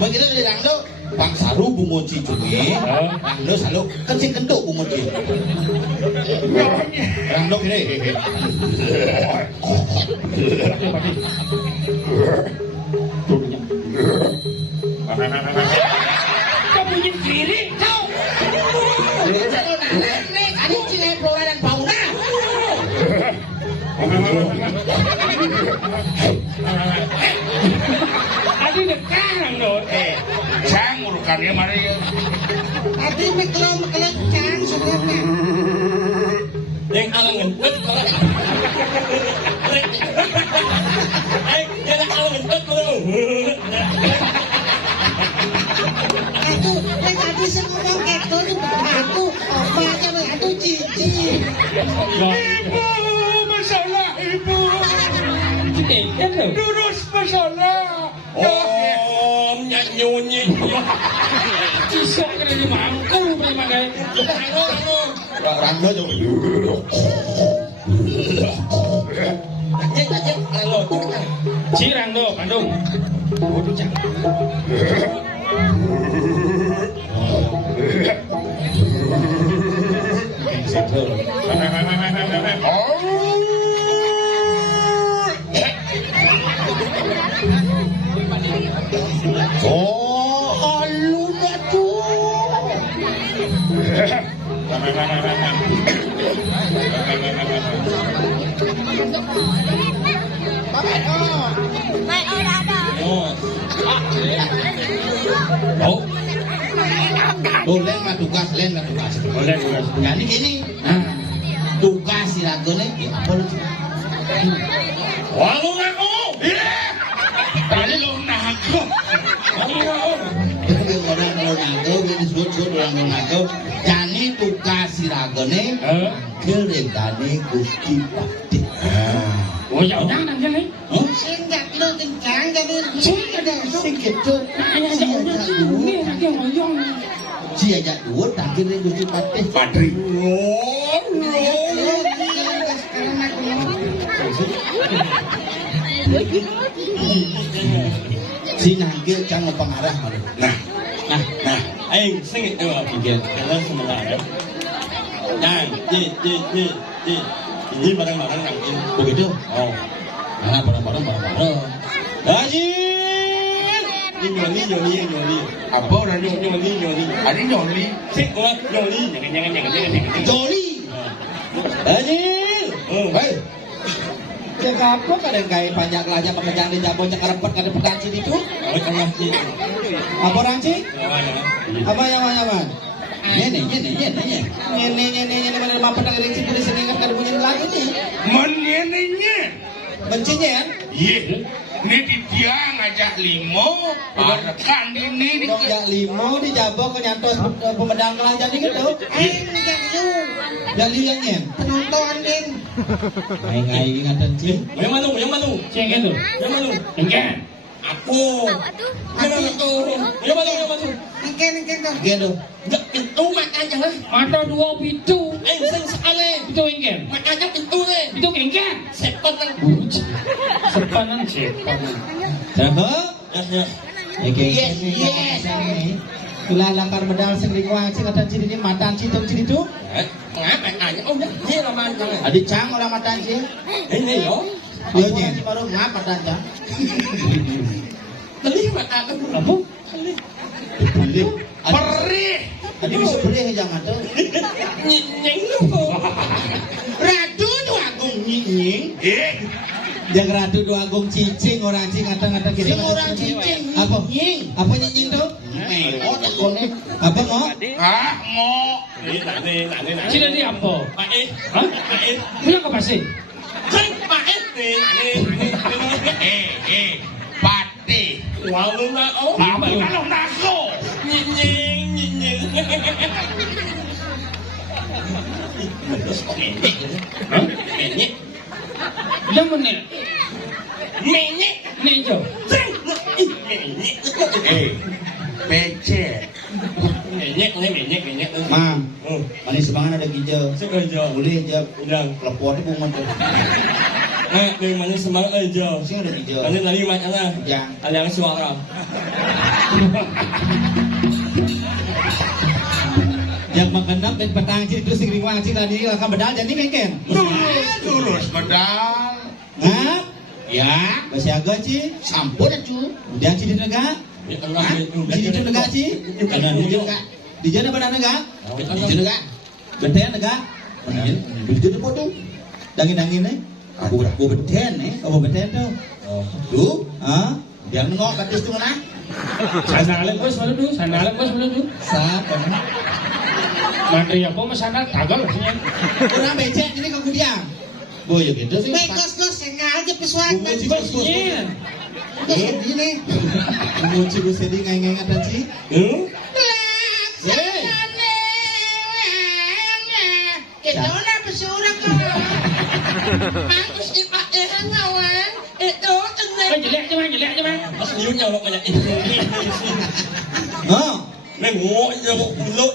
Begitu dari rando. Bang Saru bungoci cumi. Rando selalu kencing kenduk bungoci. Rando ini. Kau bunyi kiri. Kau. Ada cilai Flora dan Fauna. Ada dekat loh. Cang urukannya mari. Tadi mekelom can sebenarnya. Yang alang ngentut kalau. Yang alang ngentut kalau. Aduh, tadi saya ngomong gitu tuh aku omaknya aduh cici. Ibu, masalah ibu. Kan loh. Lurus masalah. Om nyanyi. Kisah kena di mangkul prima guys. Rando juga. Ajeng, lalu. Cirang do, Bandung. Waduh cang. udah tuh. Oh. Oh, lain mah tugas. Boleh. Jadi gini, tugas si ragone, apa lu? Wah, lu ngaku. Tadi lo nago. Jani tugas si ragone, kelegane Gusti Pakde. Oh ya udah nanti nih. Singkat lu kencang jadi Sing gitu. Hanya aja udah ini lagi ngoyong. Si aja duit akhirnya Gusti Pakde. Padri. Si nanggil jangan pengarah malu. Nah, Anh sing itu bikin kalian sebenarnya. Dan ini barang-barang yang ini. Begitu? Oh. Nah, barang-barang. Haji. Nyoli. apa orang Nyoli. Ada nyoli. Sing kuat nyoli. Jangan. Joli. Haji. Hei. Jaga apa kadang gaya panjang laja pekerjaan di Jabon yang kerepet kada pekanci itu? Oh, tengah sih. Apa ranci? Oh, Apa yang mana? Nyene mana mapan dari rinci di sini kan kada punya lagi nih. Menyenenya. Bencinya ya? Iya. Ini di dia ngajak limo. Kan ini. Dok jak limo di Jabon kenyantos pemedang kelanjan ini gitu. Jadi yang nyen. penonton din. Ngai ngatan sih. Yang mana? Ceng itu. Yang mana? Enggak. Aku. Yang mana? Ikan tuh. Gitu. Enggak pintu makan jangan. Mata dua pintu. Sing sekali. Itu enggak. Makannya pintu deh. Itu enggak. Sepan nang. Sepanan sepanan. Dah. Yes. Kula langkar medal sing lingwang sing ngatan sini ini matan citung sini tu. Ngapa aja? Oh, dia laman jangan. Adi cang orang matan sih. Ini yo. Dia nyen baru ngap matan cang. Beli makan Apa? Boleh. Perih. Adi bisa boleh jangan tu. Nyeng lu. Ratu tu agung nying. Yang ratu tu agung cicing orang cing ngata-ngata kita. Orang cicing. Apa? Apa nying tu? Oh tak konek. Apa mau? Mau. Ini. Cina di apa? Pakai. Hah? Pakai. Punya apa sih? Sing pakai nih. Pati. Walau nak oh. Apa kalau nago? Nyeng. Hah? Menyek. Yang mana? Menyek. Nih jo. Menyek. Becek. Menyek. Mam. Oh. Manis semangat ada hijau. Sekarang. Boleh jawab. Udah. Lepon itu bunga tu. Nah, dari mana semangat aja. Sing ada hijau. Kali lagi macam mana? Yang. Ada yang suara. Yang mengenap dan petang ciri itu sing lingwang cing tadi lakam bedal jadi mungkin. Lurus pedal. Ngap. Ya. Basiaga ci. Sampun cu. Udah ci di negara. Di tengah itu. Di itu negara ci. Kanan di negara. Di jana benar negara. Di itu negara. Beten negara. Di itu foto. Dangin ni. Aku beten ni. Aku beten tu. Tu. Ah. Biar nengok katis tu mana? Sandalnya bos malu dulu. Sa. Materi apa mas sandal tagal sih. Kurang becek ini kau diam. Boy gitu sih. Kos sengal aja pesuan. Bosnya. Ini. Muci gue sedih ngai ngatan sih. Kita nak pesurak kau. Bagus dipakai kawan. Itu Jelek cuman. Mas niunya lo banyak ini. Oh. Menguak je mau pulut.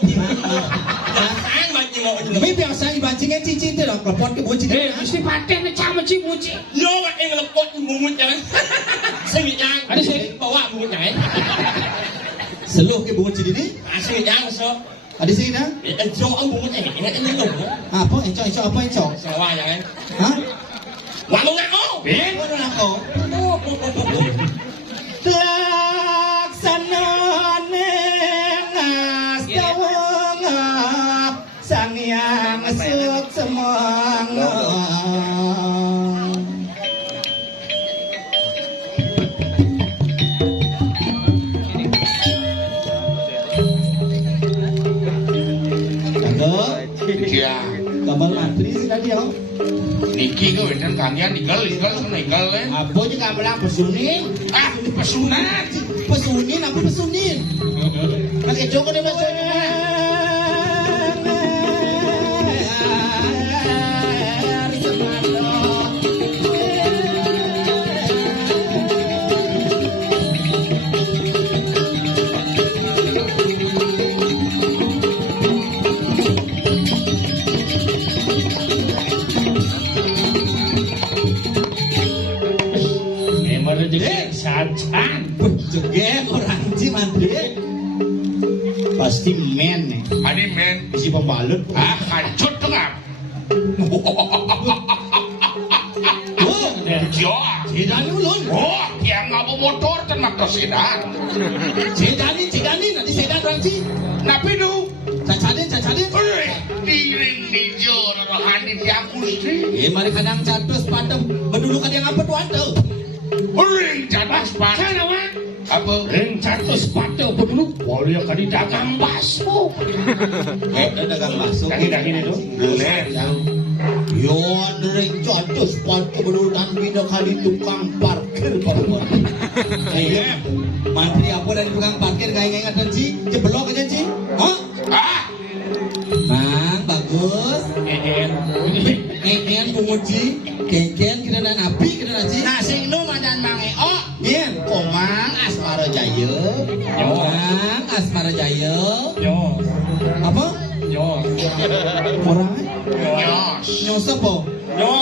Jangan macam mau je. Tapi biasa dibancingnya cici itu lah. Kelepon ke buci. Mesti paten ni cama cik buci. Yo kat yang lepot bungut jangan. Sengit jangan. Ada sih. Bawa bungut jangan. Seluh ke bungut cici ini. Sengit jangan so. Ada sini dah. Encok ang bungut eh. Ingat ini lu. Apa encok apa encok? Sawa jangan. Hah? Walau nak oh. Mana nak kau? Laksanane masuk semangat. Iya. Kabar mantri sih tadi ya. Niki ke wedan kangen ninggal Apa aja kamu bilang pesunin? Ah, pesunan. Pesunin apa pesunin? Pakai joko nih pesunin. Sajan. Jegem orang ji mantri. Pasti men nih. Ani men. Isi pembalut. Ah, kancut tuh ngap. Oh, Jo. Cidani ulun. Oh, yang ngapa motor dan makto sedan. Cidani nanti sedan orang ji. Napi du. Cacadin. Tiring nijo rohani tiang kusti. Mari kadang catus padam. Bedulukan yang apa tuan tuh? Ring catas pan. Sana wa. Apa? Ring catus pate dulu. Walia kadi dagang bakso. Ada dagang masuk. Daging itu. Gelen. Yo, ring catus padam bedulukan bina kali tukang parkir bawah. Iya. Mantri apa dari tukang parkir gak ingat ji? Jeblok aja ji. Hah? Ah, Bang, bagus. Eken penguji, keken kira dan api kira ji. Nah, sing nu mandan Mang Eo. Yen, Komang Asmara Jaya. Komang Asmara Jaya. Yo. Apa? Yo. Orang? nyos. Nyos apa? Yo.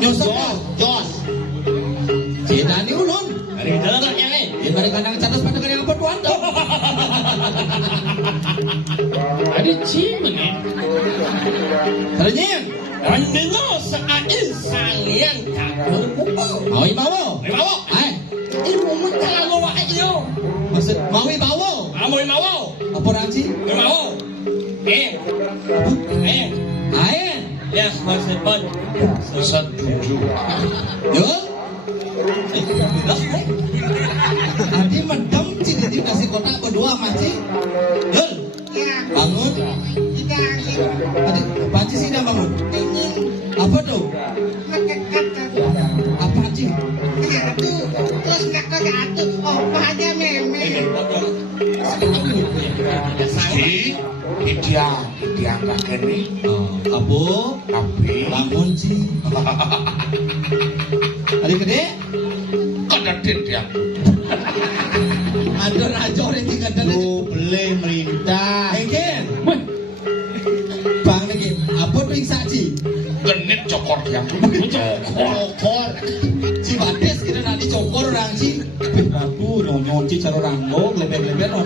Nyos apa? Jos. Cidani ulun. Hari dalam yang ni. Yen bari kandang catas pada kandang apa tuan tuh? Ada cimen ni. Ternyata. Andino sa isang yang tak berbuka. Mau bawa? Ibawo. Hai. Ibu mo talaga wa iyo. Maksud mau bawa? Amo ibawo. Apa ranci? Ibawo. Ain. Yes, maksud pan. Sesat tujuh. Yo. Adi mendem cini di nasi kotak berdua maci. Yul. Ya, Bangun. tidak angin. Adi panci sih dah bangun. Ingin Apa tuh? mendekat. Apa ci? Aduh, terus nak aduh, apa aja meme. Gusti, ideang kakek ni. Abu. Tapi, Bangun ci. Adik gede. kedatin tiang. Ada raja orang tinggal dan Boleh merintah. Eken. Bang lagi. Apa tuh saksi? Genit cokor tiang. Cokor. Si Bades kita nanti cokor orang si. Aku nyonyon ci cara ranggo lebih-lebih no.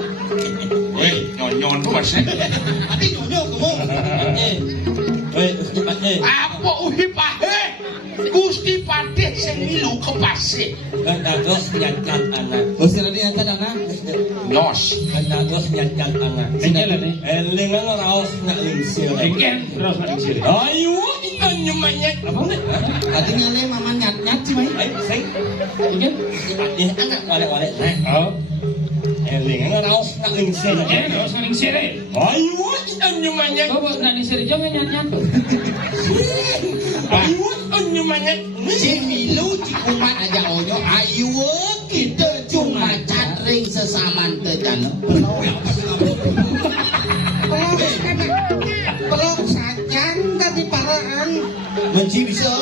Weh, nyonyon tu masih. Adi nyonyon kamu. Apa uhi pahe? Gusti Pade sing milu kepase. Kanagos nyacat anak. Oh sira di atas anak. Nyos. Kanagos nyacat anak. Tinggal ni. Elingan raos na lingsir. Tinggal terus nak sini. Ayo, ikan nyumanyek. Apa ni? Tadi ngale mama nyat-nyat sih mai. Ay, sing. Tinggal. Ini anak wale-wale. Oh. Elingan raos na lingsir. Terus nak sini. Ayo, ikan nyumanyek. Kau buat nak sini jangan nyat-nyat. Ayo, ikan nyumanyek. Si milu ci kuman aja onyo ayu kita cuma catring sesaman tejana. Peluk sajan tadi paraan. Menci bisa.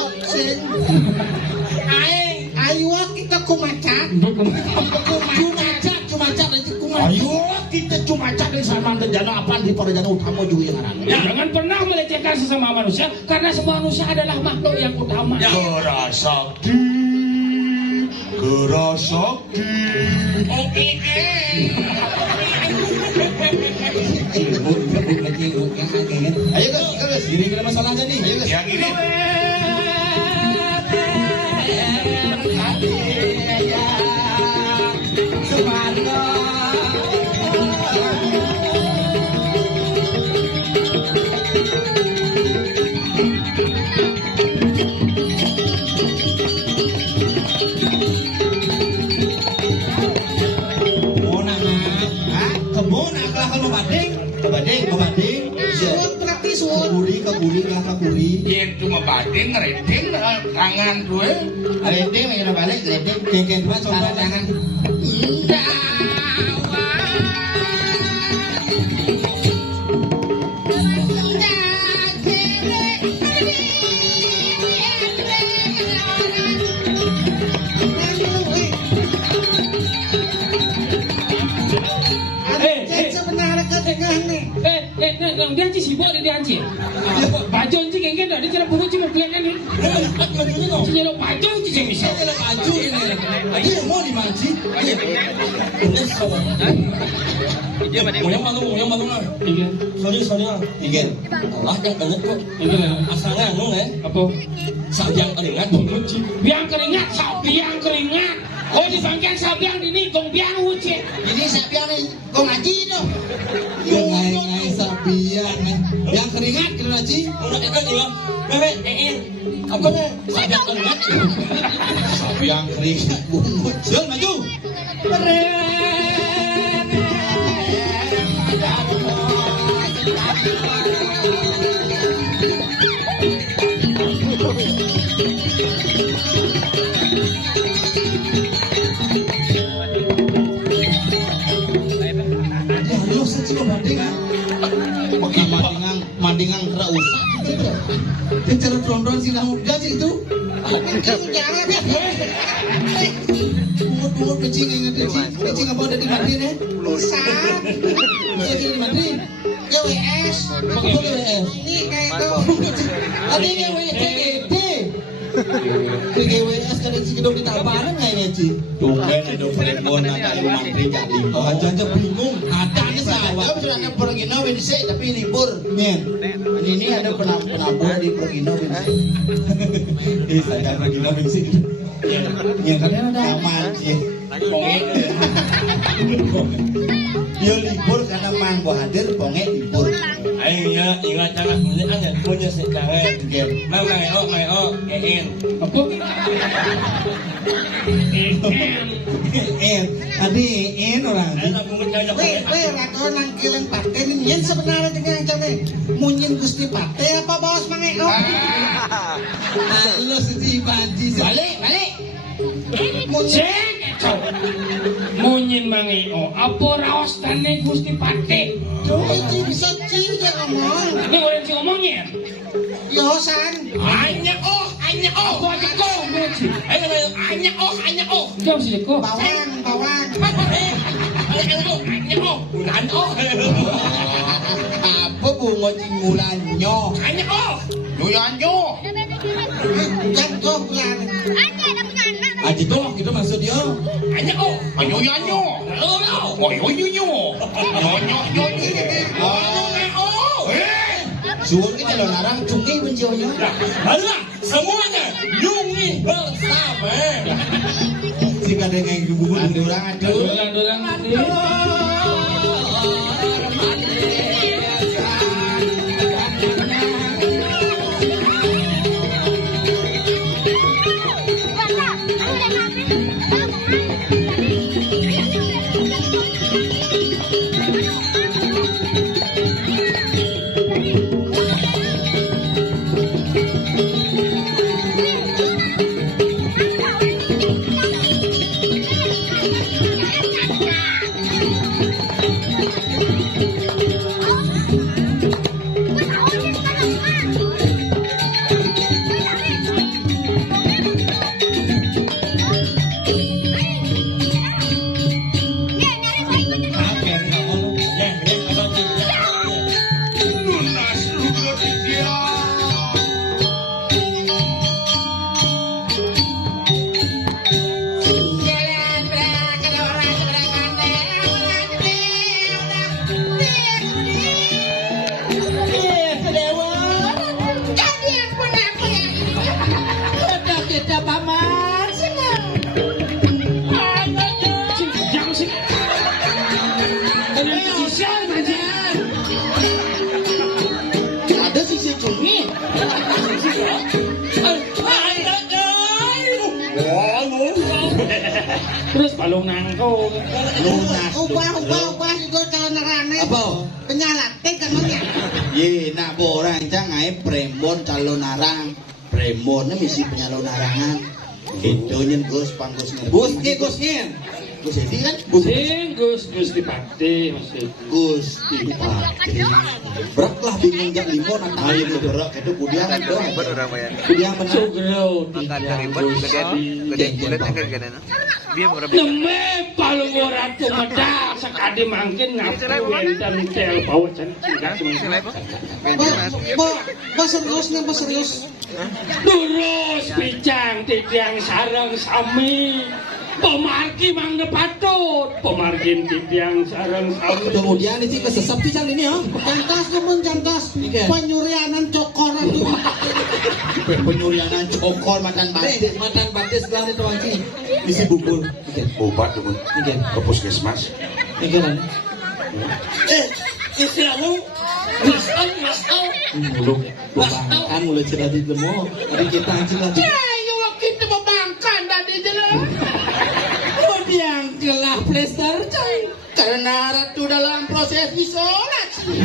Aing, ayo kita kumacat. Cuma cat nanti kuman. Ayu kita cuma catring sesaman tejana apa di parajana utama juga yang ngaran. Jangan pernah melecehkan sesama manusia karena semua manusia adalah makhluk yang utama. Gerasakti. Gerasakti. Ayo guys, diri kita masalah aja nih. Ayo guys. Yang ini. Mun akal membanding. Suut berarti suut. Kaguri lah kaguri. Yen cuma bading ngreding tangan gue. Redeng yang balik redeng kengkeng cuma coba tangan. Nang dia ci sibuk dia anci. Baju anci kengken dah dia cara buku cuma pelan kan ni. Ci lo baju ci sing bisa. Baju ini. Ayo mau dimanci. Yang malu lah. Sorry lah. Igen. Allah yang banyak kok. Asalnya anu Apa? sabyang keringat. Biang keringat. Oh di bangkian sabyang ini gong biang uci. Jadi sabian nih kok ngaji itu. Ngai sabian. Yang keringat kena ngaji. Udah ikan hilang. Bebe, apa nih? Sabyang keringat. Sabian keringat bungut. Jom maju. Mandingan kera usah dia cara tron sih namun gak sih itu Jangan bungut pecing yang ada pecing apa ada di Madrid bisa. jadi di Madrid Ya WS. apa WS Ini kayak itu. tadi ini WD PGWS kada si kedok ditabaran kayaknya Ci. Tumben ada Fremon ada di Madrid jadi. Oh aja bingung. Adanya sawah. Tapi sudah ada Pergino Wednesday tapi libur. Nih. Ini ada penabur di Pergino Wednesday. Saya Pergino Wednesday. Ya kadang ada aman sih. Dia libur karena manggo hadir ponge libur. Ayo ingat jangan punya secara mayo Apa? Adi orang. Weh, rako nang kilen pate nyen sebenarnya dengan jane. Munyin Gusti Pate apa bos mangeo? Lo sih banci Balik. Cek. Munyin mangeo, apa raos tane Gusti Pate? Itu bisa ci ya ngomong. Ini orang si ngomongnya. Yosan. Hanya Aku aja kau moci. hanya Jom sini kau. Bawang. apa bunga cimulannya? Yuyanyo. Yang kau bulan. Aji dong itu maksud dia. Yuyanyo. Oh yuyanyo. Suwon kita lo larang cungi benjonya. Alah, semuanya yungi bersama. Jika ada yang bubur orang aduh. Dolang. Ada sisi cungi. Terus balong nangko. Lunas. Ubah juga celana nerane. Apa? Penyalate kan nya. Ye, nak borang cang ae prembon calon narang. Prembonnya misi penyalon narangan. Itu nyen Gus pangkusnya. Gus nyen. Gus Edi kan? Sing Gus Dipati maksud. Gus Dipati. Berat lah bingung jak limon atau ayo berat itu kudiang dong. Kudiang mana? Sugro Neme paling ora tumedak sakade mangkin ngapu wenten tel bawacan cinta Ba serius. Lurus picang titiang sareng sami. Pemargi mangga patut, pemargin titiang sareng sami. Kemudian ini kesesap sih ini ya. Jantas. Penyurianan cokoran tuh. Penyurianan cokor makan batis lah itu anjing. Isi bubur. Obat tuh ke puskesmas. Kan? Istilahmu masal. Kan mulai cerita di demo. Tadi kita anjing lagi. Ayo kita membangkan tadi jelas. Yang gelah plester coy. Karena ratu dalam proses isolasi.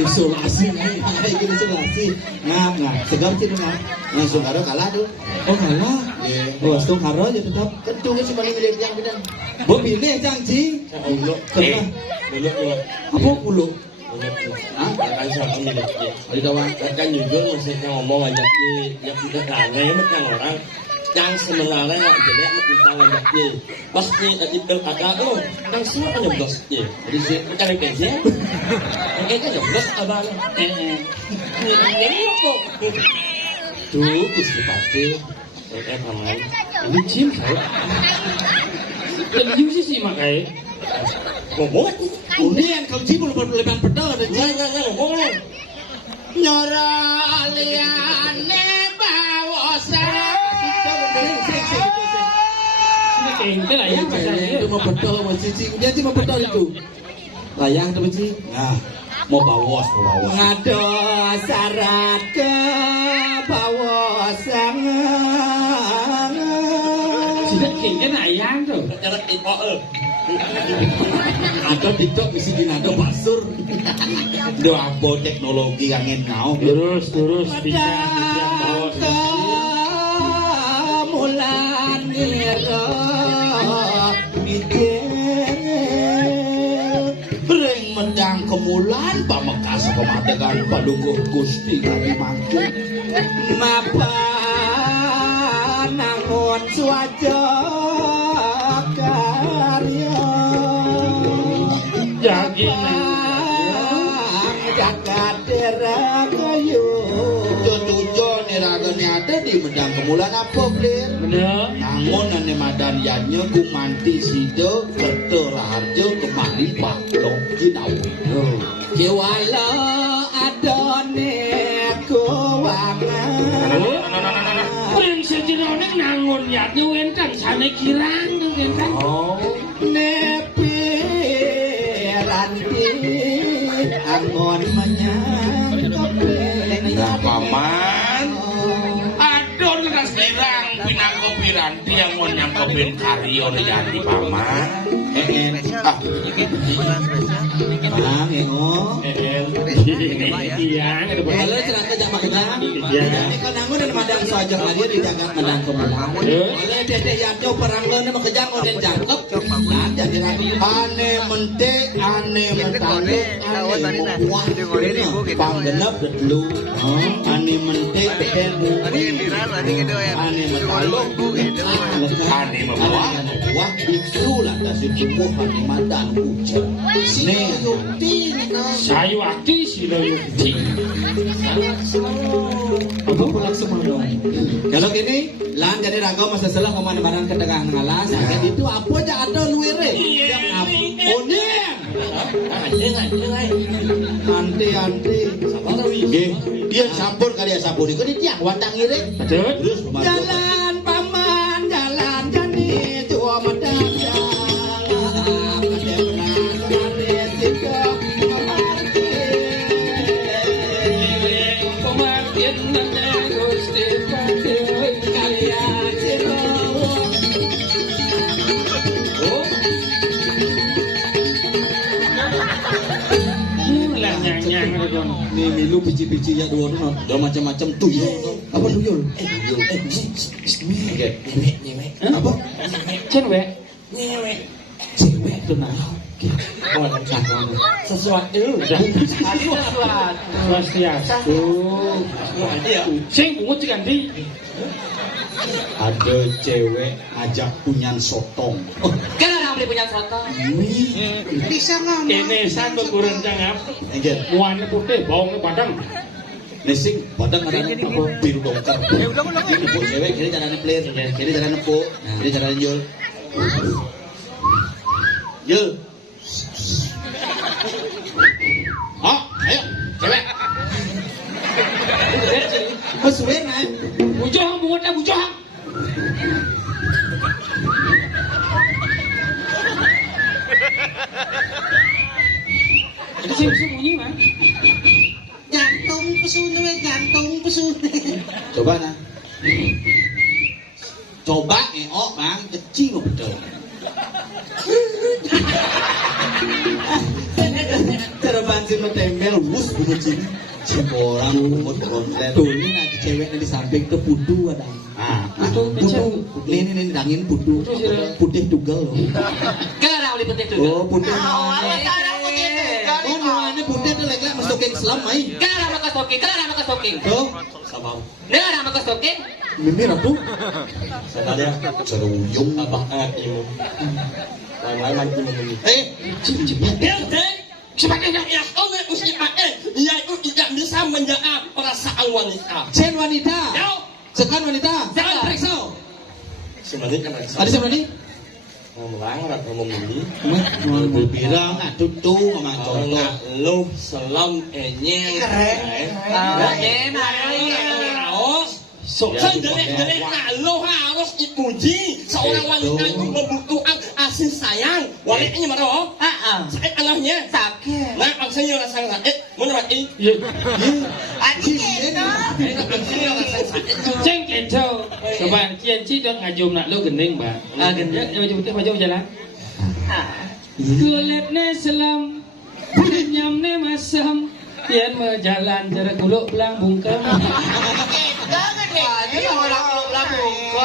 Isolasi. Ngap. Segar sih ngap. Nah, Sungkaro kalah tuh. Oh kalah. Oh, Sungkaro aja tetap. Tentu kan sebagai milik yang bidang. Bo pilih janji. Bulu. Apa bulu? Hah? Kan siapa milik dia? Ada doang. Kan jujur maksudnya ngomong aja ya udah kangen kan orang yang sebenarnya jelek minta ngajaknya pasti di pilkada lo yang semua kan nyeblosnya jadi sih mencari kerja kayaknya nyeblos abang ini kok Tuh, Gusti Pati. paman Ini Jim saya. Jim sih makanya. ngomong Kemudian kalau Jim belum leban pedal ada Jim. nggak ngomong Nyora liane bawosa. Ini kengkel ayam Itu mau pedal mau cicing. Dia sih mau pedal itu. Layang tuh Cing. Nah, mau bawas. Ngado syarat ke bawosan. Sudah kengkel ayam tuh. cara itu Ada TikTok misi dinado basur. Doa teknologi kangen nau. Terus bincang bawas. Mulan nira Bring mendang kemulan pamekas pematekan padukuh Gusti kami mangke Napa nangon swaja karya jagat derakayu Tujuh niragane ada di mendang kemulan apa blir Bener. Namun ane madariannya gumanti sido kerto raharjo kemari paklong jinau. Kewala adone kuwangan. Pring sejenone nangun yatnya wenkan sana kirang tuh wenkan. Nepi ranti angon menyang kepen. Nah, paman. Adon ras derang pinangko piranti yang mau nyangkepin karyo liani paman. Ah, Bang Ego. Iya, ada Halo cerita jak makna. Iya. Jadi kalau nangun dan madang saja lagi di jagat madang kemulan. Oleh dedek yato perang lo nih mekejang oden jangkep. Nah jadi rapi. Ane mente, ane mentale, ane buah. Panggenap dulu. Ane mente, ane mentalo. Ane membuah. Buah itu lah kasih tubuh ane madang hujan. Nih yukti Sayu akti sila yukti. Apa pulang semua dong? Kalau gini, lan jadi raga masa selah kemana-mana ke tengah ngalas. Jadi itu apa aja ada luire. Yang apa? Onen. Anti. Nggih, dia campur kali ya sabun iku dia wantang iring. Betul. Terus jalan paman, jalan jani tua medang. non. Nih milu biji-biji ya dua non. Ada macam-macam tuyul. Apa tuyul? Tuyul. Oke. Apa? Cewek. Cewek tuh nah. Sesuatu dah. Swastiastu. Sing bungut ganti. Ada cewek ajak punyan sotong. Kan orang beli punya soto. Bisa ngomong. Ini satu kurang jangan. Enggak. Muannya putih, bawangnya padang. Nesing padang ada apa biru dongker. Ini bu cewek kiri caranya clear, kiri caranya nepuk, kiri caranya jul. Jul. Oh, ayo cewek. Masukin kan? Bujang, bungutnya bujang. Itu sih bunyi mah. Jantung pesune. Coba nah. Coba bang, kecil mau betul. Cara banci metembel, wus bumucin. Orang bumut konten. Tuh ini nanti cewek di samping tuh pudu ada. Pudu. Ini dangin pudu. Putih tunggal loh. Kan orang beli putih tuh. Oh putih. Oh, Ini putih tuh lagi masukin selam main. kan orang makan stoking. Tuh. Sabang. Dia orang makan stoking. Mimir tuh. Sadar Seruyung. abah ilmu. Lain-lain mancing ini. Dek. Sebagai yang kau mesti pakai, yaitu tidak bisa menjaga perasaan wanita. Sen wanita. Yo, Sekan wanita. Sekan. Periksa. sebenarnya kan Ada siapa nih? ngomong ngomong ini. Berbilang atuh tuh sama Kalau contoh. lu selam enyeng. Jelek-jelek lo harus dipuji. Seorang wanita itu membutuhkan kasih sayang. Wanitanya marah. Sakit anaknya. Sakit. Nah, maksudnya rasa sakit. Menurut ini. Ceng kencau. Coba kian cidok ngajum nak lo gening bang. Gening. Maju jalan. Kulitnya selam, nyamnya masam. Kian berjalan cara kuluk belang bungkam.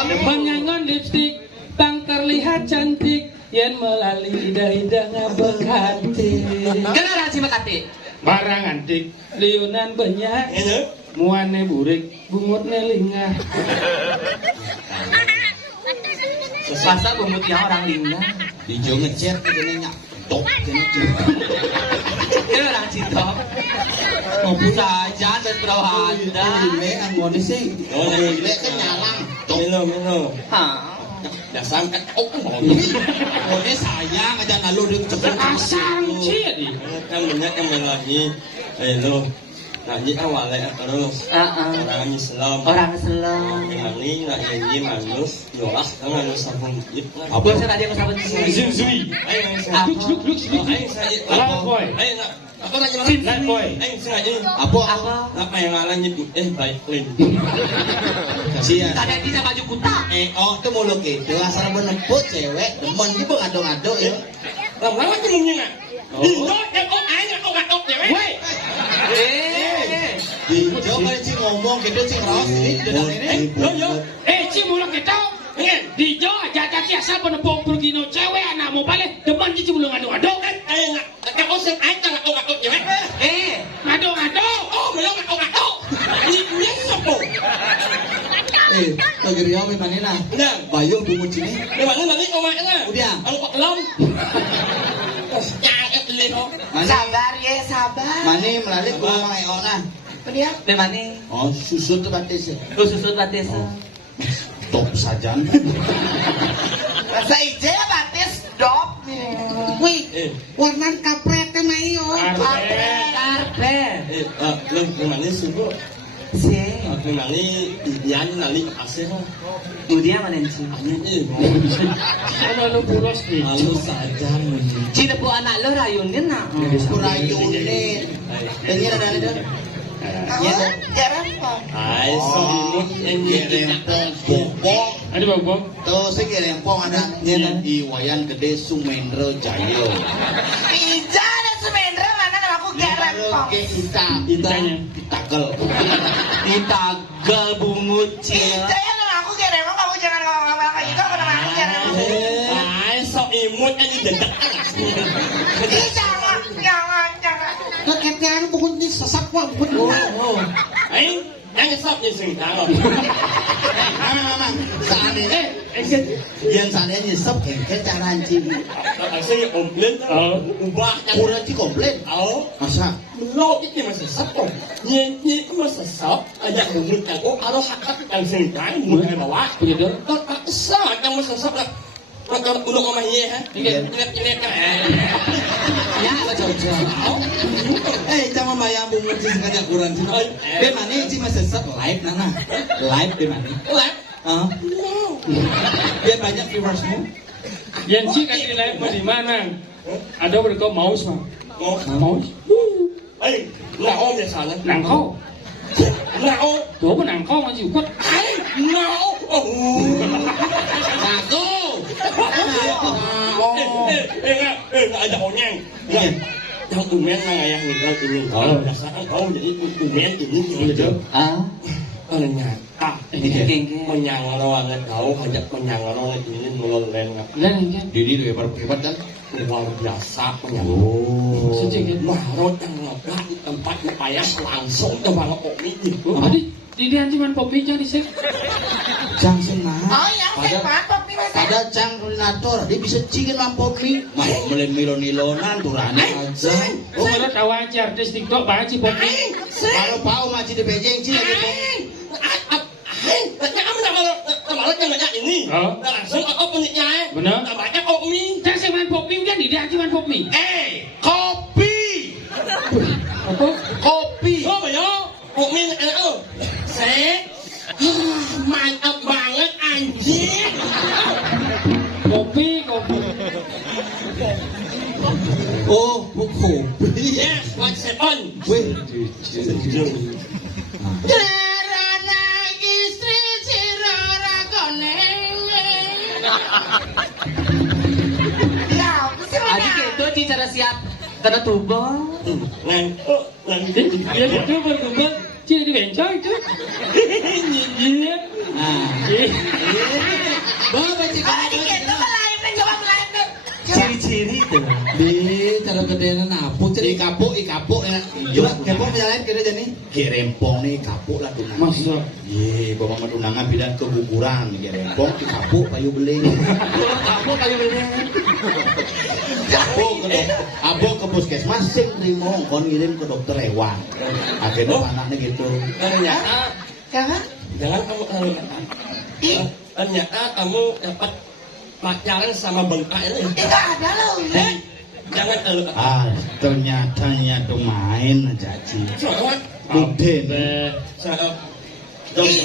Menyangon lipstik, pang terlihat cantik. Kian melalui indah-indah ngabek hati. Kenapa sih makati? Barang antik, liunan banyak. Muane burik, bungutnya lingah. Masa bumutnya orang lingga? Dijo ngecet kene nyatok kene. Ini orang cinta. Ngopi saja dan berwahanda. Ile anggone sing. Oh, ile kan nyalang. Mino. Hah? Dasar kan oh mau. Ngone sayang aja nalu di cepet Asam ciri. Kan banyak yang lagi. Lo. Nah, ini awalnya terus. Orang Islam. Orang Islam. Ini nak ini manus, yolah, kan manus sabun it. Apa sih tadi aku sahabat Zui. Luk. Alam boy. Ayo nak. Apa lagi mana? Night boy. Ayo sengaja. Apa? Apa yang ngalah nyebut baik lain. Kasihan. Tadi dia baju kuta. Tuh mulu gitu asal menemput cewek demen gitu ngado-ngado ya. Lama-lama cemungnya nak. Iya, kok aja kok ngadok cewek. Woi. Dijo kan sih ngomong gitu sih ngeros ini dedang ini. Yo. Cimulak kita. Dijo jaga kiasa penepung pergi no cewek anak mau balik depan cici belum ngadu-ngadu. Ayo nak. Kau sen aja ngadok cewek. Ngadu-ngadu. Oh, belum ngadok. Ini sopo. Pagiri ako may manina. Udah. Bayo bumut sini. Di mana nanti kumain na? Udah. Ang paklom. Yang liho. Sabar ya, sabar. Mani melalik ko mga iyo na. Dia di mana? Oh, susut tuh batis. Lu susut batis. Top sajan. Sa ije batis dop. Wih, warna kapretnya mayo. Karpet. Lu mana subuh? Si. Aku nali yan nali asih. Udia mana sih? Ano lu puros nih? Lalu saja Cina po anak lo rayunin na. Kurayunin. Ini ada. Jarang pa. Ay, sulimut Gerempong bokong. Ada bang? Tuh sing gerempong ada nyenan Iwayan Gede Sumendra Jaya. Ija na sumendra mana nama aku garempong. Oke, kita Itanya. ditakel. Ditagel bungut cil. Saya aku kira emang kamu jangan ngomong kayak gitu kenapa aku jangan Ay, sok imut aja jejak. jangan. Nah, kayak bukan di sesak wah bener. Ay, jangan sok nyesing tangan. Mama, seandainya yang seandainya nyesep kayak cara anjing. Kasi komplain, ubah Kurang sih komplain. Oh, Masa? lo itu masih sesat nyanyi itu masih sesat aja umur aku kalau hak yang sengkai mulai bawa Begitu. saat yang masih sesat lah kalau udah ngomong iya Iya. ini kan Ya, jauh-jauh. Cama bayang bungut sih sekali kurang sih. Bagaimana sih masih sesat live nana? Live bagaimana? lah Biar banyak viewersmu. Yang sih kan live di mana? Ada berikut mouse mah. oh Mouse. ay nao ya sana Nàng khâu. nao Chỗ có nàng khâu mà chịu quất. ay nao oh Aku. ada onyang yang umen nang ayah ninggal ini kalau dasarnya kau jadi umen ini gitu Ah, nyata menyangalo ang kau hajat menyangalo ini mulai lengan Lên anh em. Didi tuh hebat kan? luar biasa menyangalo Sedikit. marot yang ngegat di tempatnya payah langsung ke bang kopi itu Di dia cuman kopi aja di sini. Jang senang. Oh ya, saya mantap nih mas. Ada jang koordinator, dia bisa cingin mampot nih. Mau melin milon-milonan turane aja. Oh, menurut awal artis TikTok banget sih kopi. Kalau pau masih di bejeng sih lagi tuh. kamu nama yang banyak ini langsung aku punya Benar. banyak kopi Saya cuman kopi udah di dia cuman kopi. Kopi. Apa? Kopi. oh ya kopi saya mantap banget anjing Kopi. Oh, kopi. yes what's it on Wih. adik itu di cara siap kena tubuh. Dia itu berkembang. Ciri di bencong itu. Nyinjir. Bapak cik. Ciri-ciri itu. Di cara gedean apa ciri kapuk ya. Iya, kapuk jalan kira jadi. Ki rempong nih kapuk lah tunangan. Masa. Iya, bapak medunangan bidan keguguran ki rempong ki kapuk payu beling. Kamu kayu beli. Abo ke puskesmas sing trimo kon ngirim ke dokter hewan. Akhirnya anaknya gitu. ternyata Jangan. jangan kamu ternyata kamu dapat pacaran sama bengkak ini Itu ada loh. jangan Ternyata tuh main aja Ci. soalnya Buden.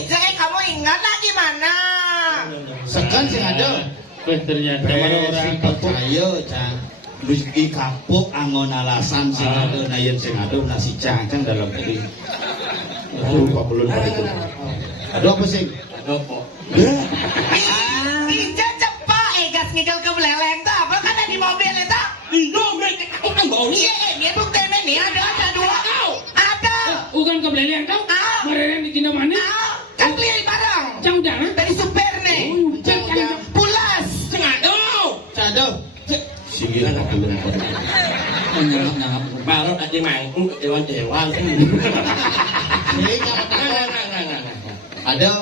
Saya kamu ingat lah di mana? Sekan sing ada. Ternyata orang percaya Cang. Wis iki kapuk angon alasan sing ada na yen sing ada nasi cangkang dalam diri. Lupa belum itu. Aduh apa sih? Dopo. Ija cepat, gas ngigel ke beleleng tuh. Apa kan ada di mobil itu? Iya, aku kan bau nih. Iya, dia bukti nih ada dua. Ada. Bukan ke belakang kau. Mereka di tina mana? Kan beli barang. Jauh dah. Dari supir nih. Pulas. Sengado. Cado. Singir apa belum pada. Nyangap. Baru aja mangkuk dewan-dewan. Ada.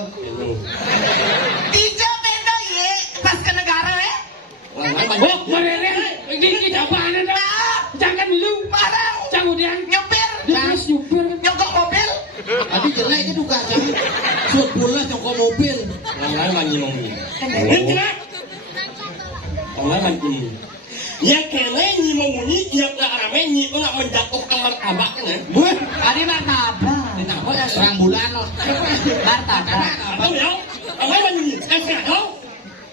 Ija beda ye. Pas ke negara ya. Oh, mereka ini apaan ada? Jangan dulu. Barang. Jangan udian. Nyopir. Terus nyupir. Nyogok mobil. Tadi jelek itu duka Cang. Suat bola nyokok mobil. Langai manjing ini. Kenapa? Langai manjing. Ya kene nyi mengunyi, ya nak rame nyi itu nak menjatuhkan martabak kan? Buat Adi martabak. Kenapa ya? serang bulan loh. Martabak. Tahu ya? Langai manjing. Sengado.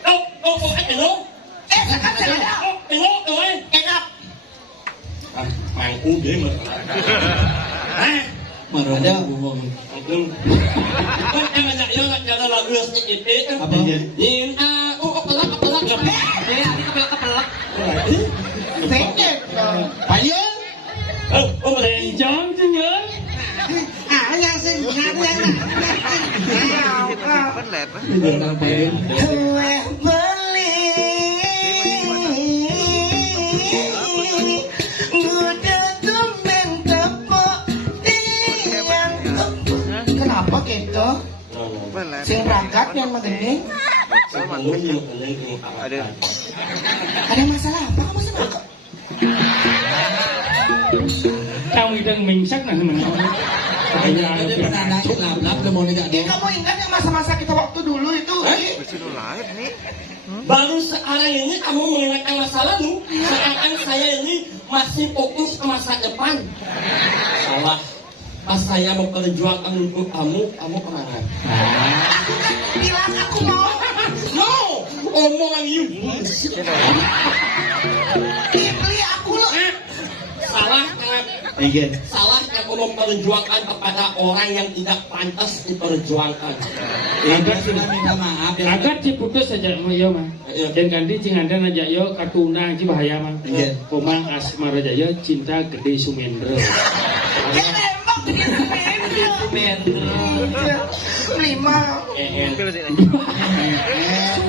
Oh, lo. Sekarang saya ada. Tengok, Enak. Mangkuk dia mah. Marada. Kan banyak yang nak jalan lagu sedikit. Apa? Yin kepelak. Adi kepelak-kepelak. Pendek. Payung. Boleh. Jangan Beli udah temen tepuk tiang. Kenapa gitu? Sing berangkat yang begini? Ada masalah apa? Kamu senang kok? Tao đang mình sắc là mình Jadi pernah nanya lap-lap mau nggak Eh, kamu ingat yang masa-masa kita waktu dulu itu? Baru sekarang ini kamu mengingatkan masa lalu, sedangkan saya ini masih fokus ke masa depan. Salah. Pas saya mau perjuangkan untuk kamu kemana? Aku kan bilang aku mau. No, omongan you. Beli aku loh. Salah kan? Iya. Salah yang kamu memperjuangkan kepada orang yang tidak pantas diperjuangkan. Dia sudah minta maaf ya. Agak diputus saja yo mah. Dan ganti cingandan aja yo katuna ci bahaya mah. Iya. Komang asmara jaya cinta gede Sumendra. Ya nembak lima.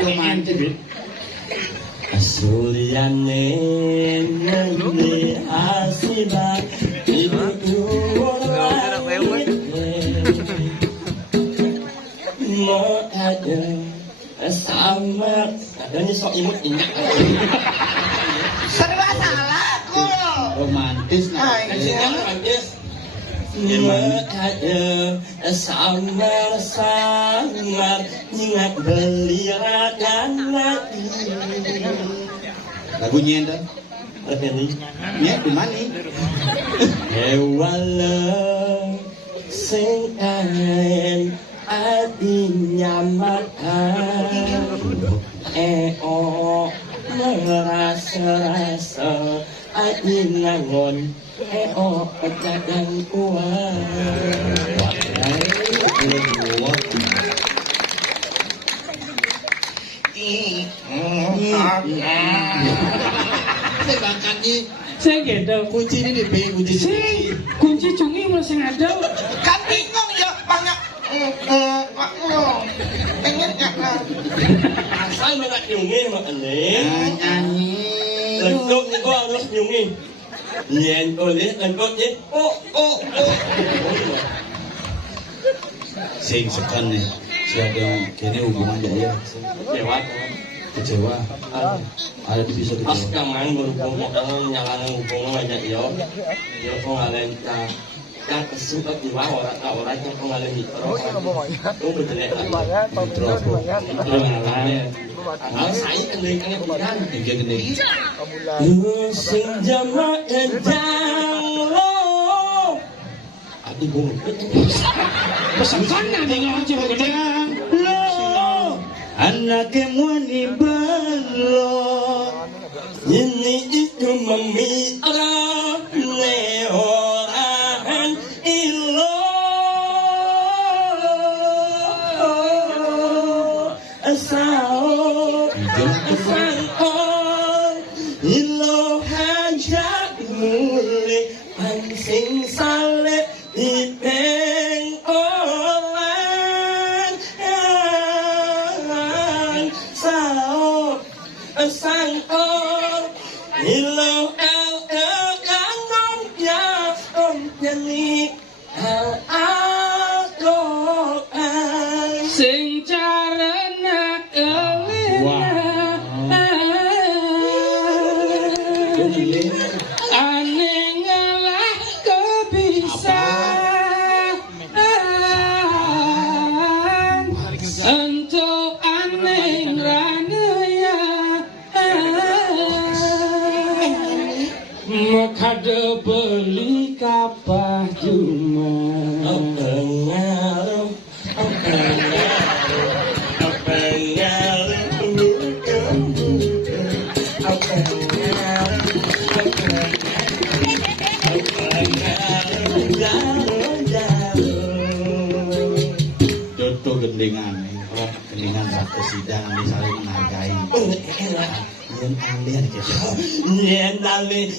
Romantis. Asuliane nene asiba ibu mau ada sama adanya sok imut ingat Serba salah aku. Romantis nah. ada samar ingat belia dan lagi Lagunya dah. Ini Ya, di mana? Ewala sing kain adinya makan ngerasa-rasa adi ngangon pecahkan kuat Bakatnya Saya gitu. kunci ini di B, kunci Si kunci cungi masih ada. Kan bingung ya banyak. Pengen nggak? asal nak nyungi makanya nyanyi. lentuk ni gua harus nyungi nyen boleh lentuk ni oh Sing sekan nih. Siapa yang kini hubungan dia lewat kecewa. Ada di bisa pas kecewa. kamang berhubung orang nyalakan hubungan aja yo kok ngalain yang kesukat di bawah orang yang kok ngalain mikro itu berjelek mikro ngalain saya kendalikan bukan Tiga gede. lu sing jama ejang lo aduh Pesan nanti ngaji begini. lo anak wani balo ini itu memira ne orang ilo asal asal ilo hajat mulai pansing sale ipeng orang sao sang con ilo kanong ya jadi Sing carana kelina. Ane ngalah kebiasaan. Untuk ane ranaya. Makada beli kapah cuma. Jodoh gendengan. Gendengan satu sidang di saling menghargai. Yang alih gitu.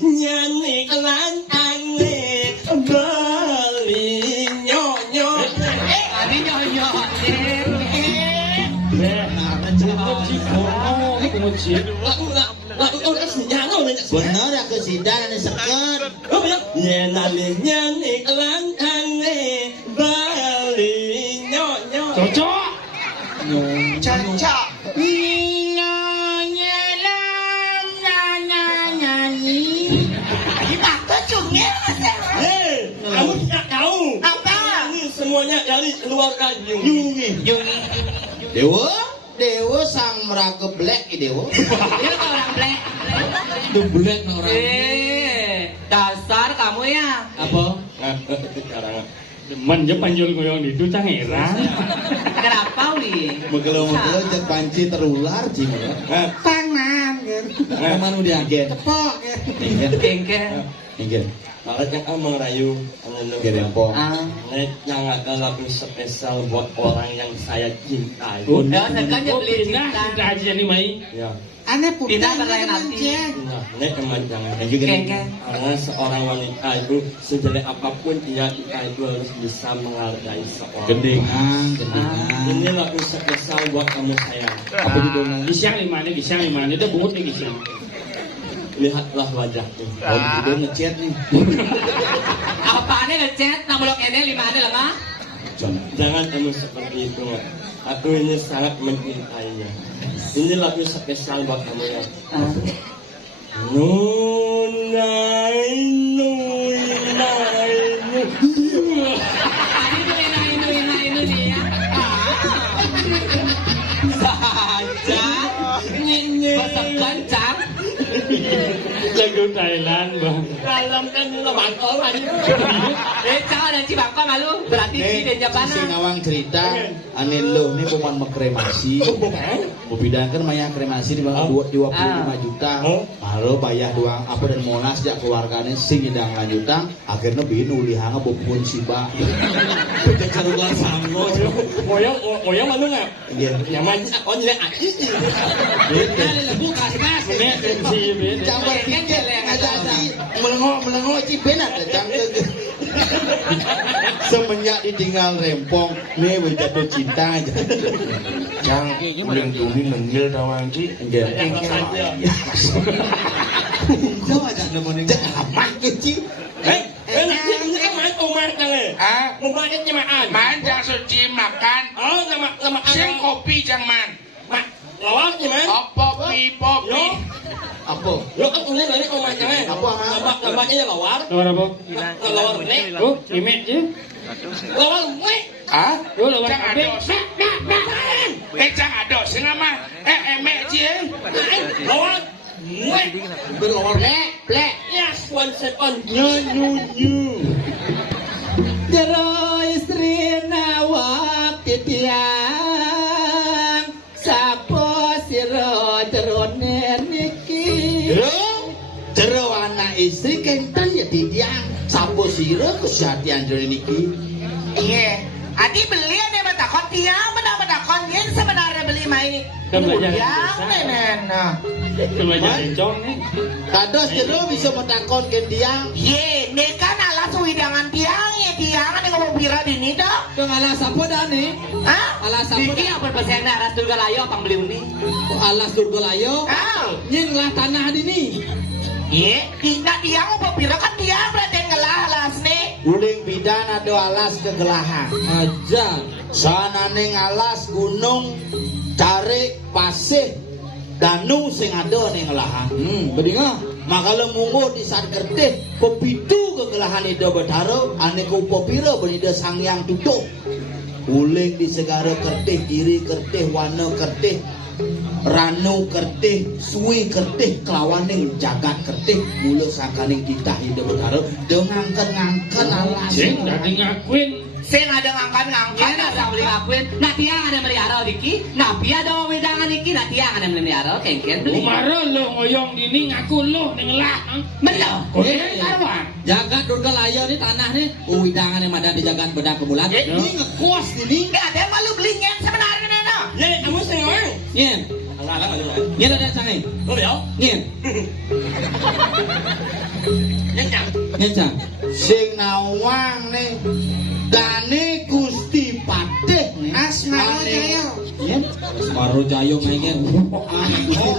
Nyanyi kelan angle beli nyonyo Ani nyoyo. sih. Lagu kesediaan lo nanya. Bener ya kesidan ini seket. Oh ya. Nyenalinya iklan ane Bali nyonya. Cocok. Cocok. Kamu tidak tahu. Apa? Ini semuanya dari luar kayu. Yungi. Dewa sang meraga black Dewa. Dia kan orang black. Itu black orang. Dasar kamu ya. Apa? Itu caranya. Demen je panjul goyang itu cang heran. Kenapa Uli? Megelo-megelo cek panci terular cing. Tangan kan. Kemana dia gen? Tepok kan. Kengke. Gen. Kalau yang kamu merayu, anu Gerempong. Nek yang ada lagu spesial buat orang yang saya cintai. Ya, sekarang dia beli Pindah cinta. kita aja nih Mai. Ya, Aneh putih Pindah berlain hati. nah, nek kemanjangan. Yang juga Kengke. Karena seorang wanita itu sejelek apapun dia kita itu harus bisa menghargai seorang. gendengan. Ini lagu spesial buat kamu sayang. Apa judulnya? Gisyang lima nih, udah bungut nih gisyang. Lihatlah wajahku. Oh, judul ngechat nih. Apaannya ngechat? Nah blok ini 5 ada lah mah. Jangan kamu seperti itu, Mak. Aku ini sangat mencintainya. Ini lagu spesial buat kamu ya. Nunai, nunai, Ini nih ya. Saja. Besar kencang. Lagu Thailand bang. dalam kan lemak orang. Jangan ada cibangko malu. Berarti di Si Jepang. Nawang cerita, ane lo nih peman kremasi. Mau bidangkan maya kremasi di bawah 25 juta. Lalu bayar doang apa dan monas jak keluarganya sing nyedang lanjutan. Akhirnya binu lihanga bopun siba. Udah carulan sanggo. Moyang mana nggak? Iya. Yang mana? Oh jadi aji. Lagu kas-kas. Bener tensi beda. Jambar tiket aja sih melengok cibenak datang ke semenjak ditinggal rempong nih berjatuh cinta aja Jang, melindungi nenggil tawang ci. enggak kau aja nemenin jangan amat kecil Nanti ini kan main umat kali. Ah, Umatnya cemaan. man jang suci makan. Oh nama Sing kopi jang man. Mak, lawan gimana? Popi. apa Lo kan tulis dari umatnya. Apa? Namanya ya lawar. Lawan apa? Lawar nek. Oh, imek je. Lawar nek. Ah, Oh, lawan jang abe. ados. Jang ados sing ama. Emek ci. Lawar nek. berlawar plek Yes, 1 second. jero istri nawak titiang sapo siro jerone niki jero anak istri kentan ya titiang sapo siro kesehatian jero niki Iya. Adi beli ada matakon tiang matakon yen sebenarnya beli mai. Kan belajar Yang nenen. Belajar encong nih. kados jero bisa metakon ke tiang Ye, ini kan alas widangan tiang ya tiang ada ngomong bira di ini dong. dong alas apa dah nih Hah? alas apa Diki yang berbahasa aras Durga Layo apa beli uni? alas durgalayo Ah. nyin lah tanah di nih Ye, tina tiang ngomong bira kan tiang berarti ngelah alas nih. uling bidan ada alas kegelahan aja sana ning alas gunung cari pasir danu sing ada ning lahan bedinga makala munggo di saat kertih pepitu kegelahan ida betaro ane ku popira benida sangyang tutuk uling di segara kertih kiri kertih wana kertih ranu kertih suwi kertih kelawaning jagat kertih mula sakaning titah ida betaro ngangken alas Ceng, dari ngakuin. Saya ada ngangkat-ngangkat. Kan ada beli ngakuin. Nah tiang ada melihara Diki. Nah pia ada wedangan Diki. Nah tiang ada melihara. Kengken beli. Umaro lo ngoyong dini ngaku lo nengelah. Bener. Kau ini kawan. jagat durgalayo nih tanah nih uwidangan yang ada di jagat bedak kebulan ini ngekos ini Nggak ada yang malu beli nyen sebenarnya nena. Ya, kamu sengaja. nyen Alah, nyen ada sangai Oh ya. nyen Nyenyang. nyen cang sing nawang nih dane Gusti Patih nih Asmara Ane- Jaya. ya maingen. Baru jayong maingen.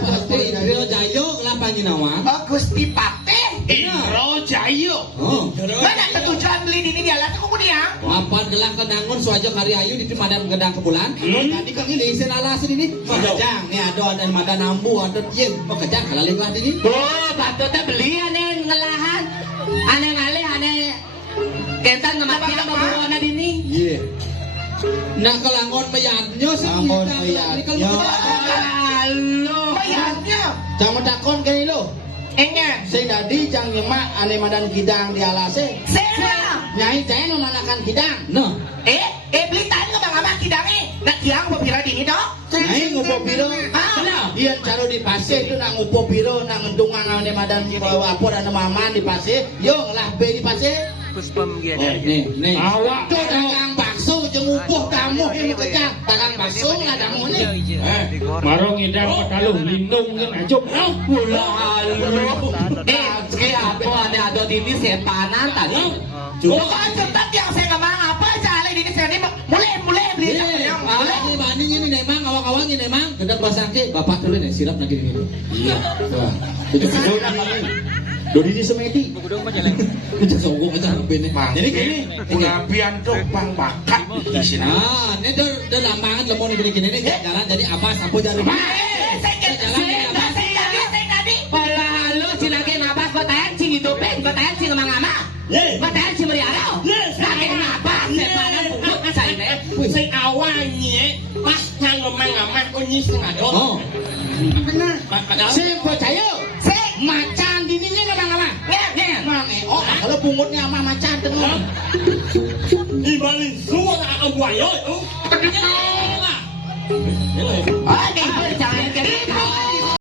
Pasti Indro jayong lah panjinawan. Gusti Pate. Indro Jayo. Oh. Mana ketujuan beli ini di alas aku dia. Apa gelah kenangun suaja kari ayu di madam gedang kebulan. Tadi kang ini isen alasan ini. Kejang nih ada madan ambu ada yen. Kejang kalaling lah ini. Oh, patutnya beli aneh ngelahan. Aneh ngalih aneh kentan kematian babuana dini. Iya. Nah kelangon meyanyo sih. Kelangon meyanyo. Halo. Bayarnya. Jangan takon kini lo. Enggak. Sing dadi jang nyemak ane madan kidang di alase. Saya. Nyai teh manakan kidang. No. Beli tanya bang abang kidangi. Nak kiang bapira dini dong. Nyai ngupo piro. Iya caro di pasir itu nak ngupo piro nak ngendungang ane madan apor ane maman di pasir. Yo lah be di pasir. Nih. Awak Tuh dagang bakso jeung upuh tamu ini kecang. Dagang bakso lah tamu nih. marong idang pataluh lindung yang acup. Pula halo. Apa aneh ada dini sepanan tadi. Bukan cepat yang saya ngomong apa cale dini saya ini mulai beli yang Awak ini banding ini nemang awak-awak ini nemang. Gedang basangke bapak dulu nih sirap lagi ini. Iya. Itu Dodi di semedi. Itu sogok kita bene. Jadi gini, Punapian tuh pang bakat di sini. nah, ini der lambangan lemon gini gini nih jalan jadi apa sapu jadi. Pala halo silake nabas kotayan sing hidupin kotayan sing mangama. Kotayan sing meriarau. Lagi nabas sepanan bubut saya ini. Sing awalnya pas nang ngomong-ngomong kunyi sengaja. Oh, benar. sing percaya. Macan dininya nggak apa? Mang oh kalau bungutnya sama macan tenang. Di balik suara aku ayo. Oh, di jangan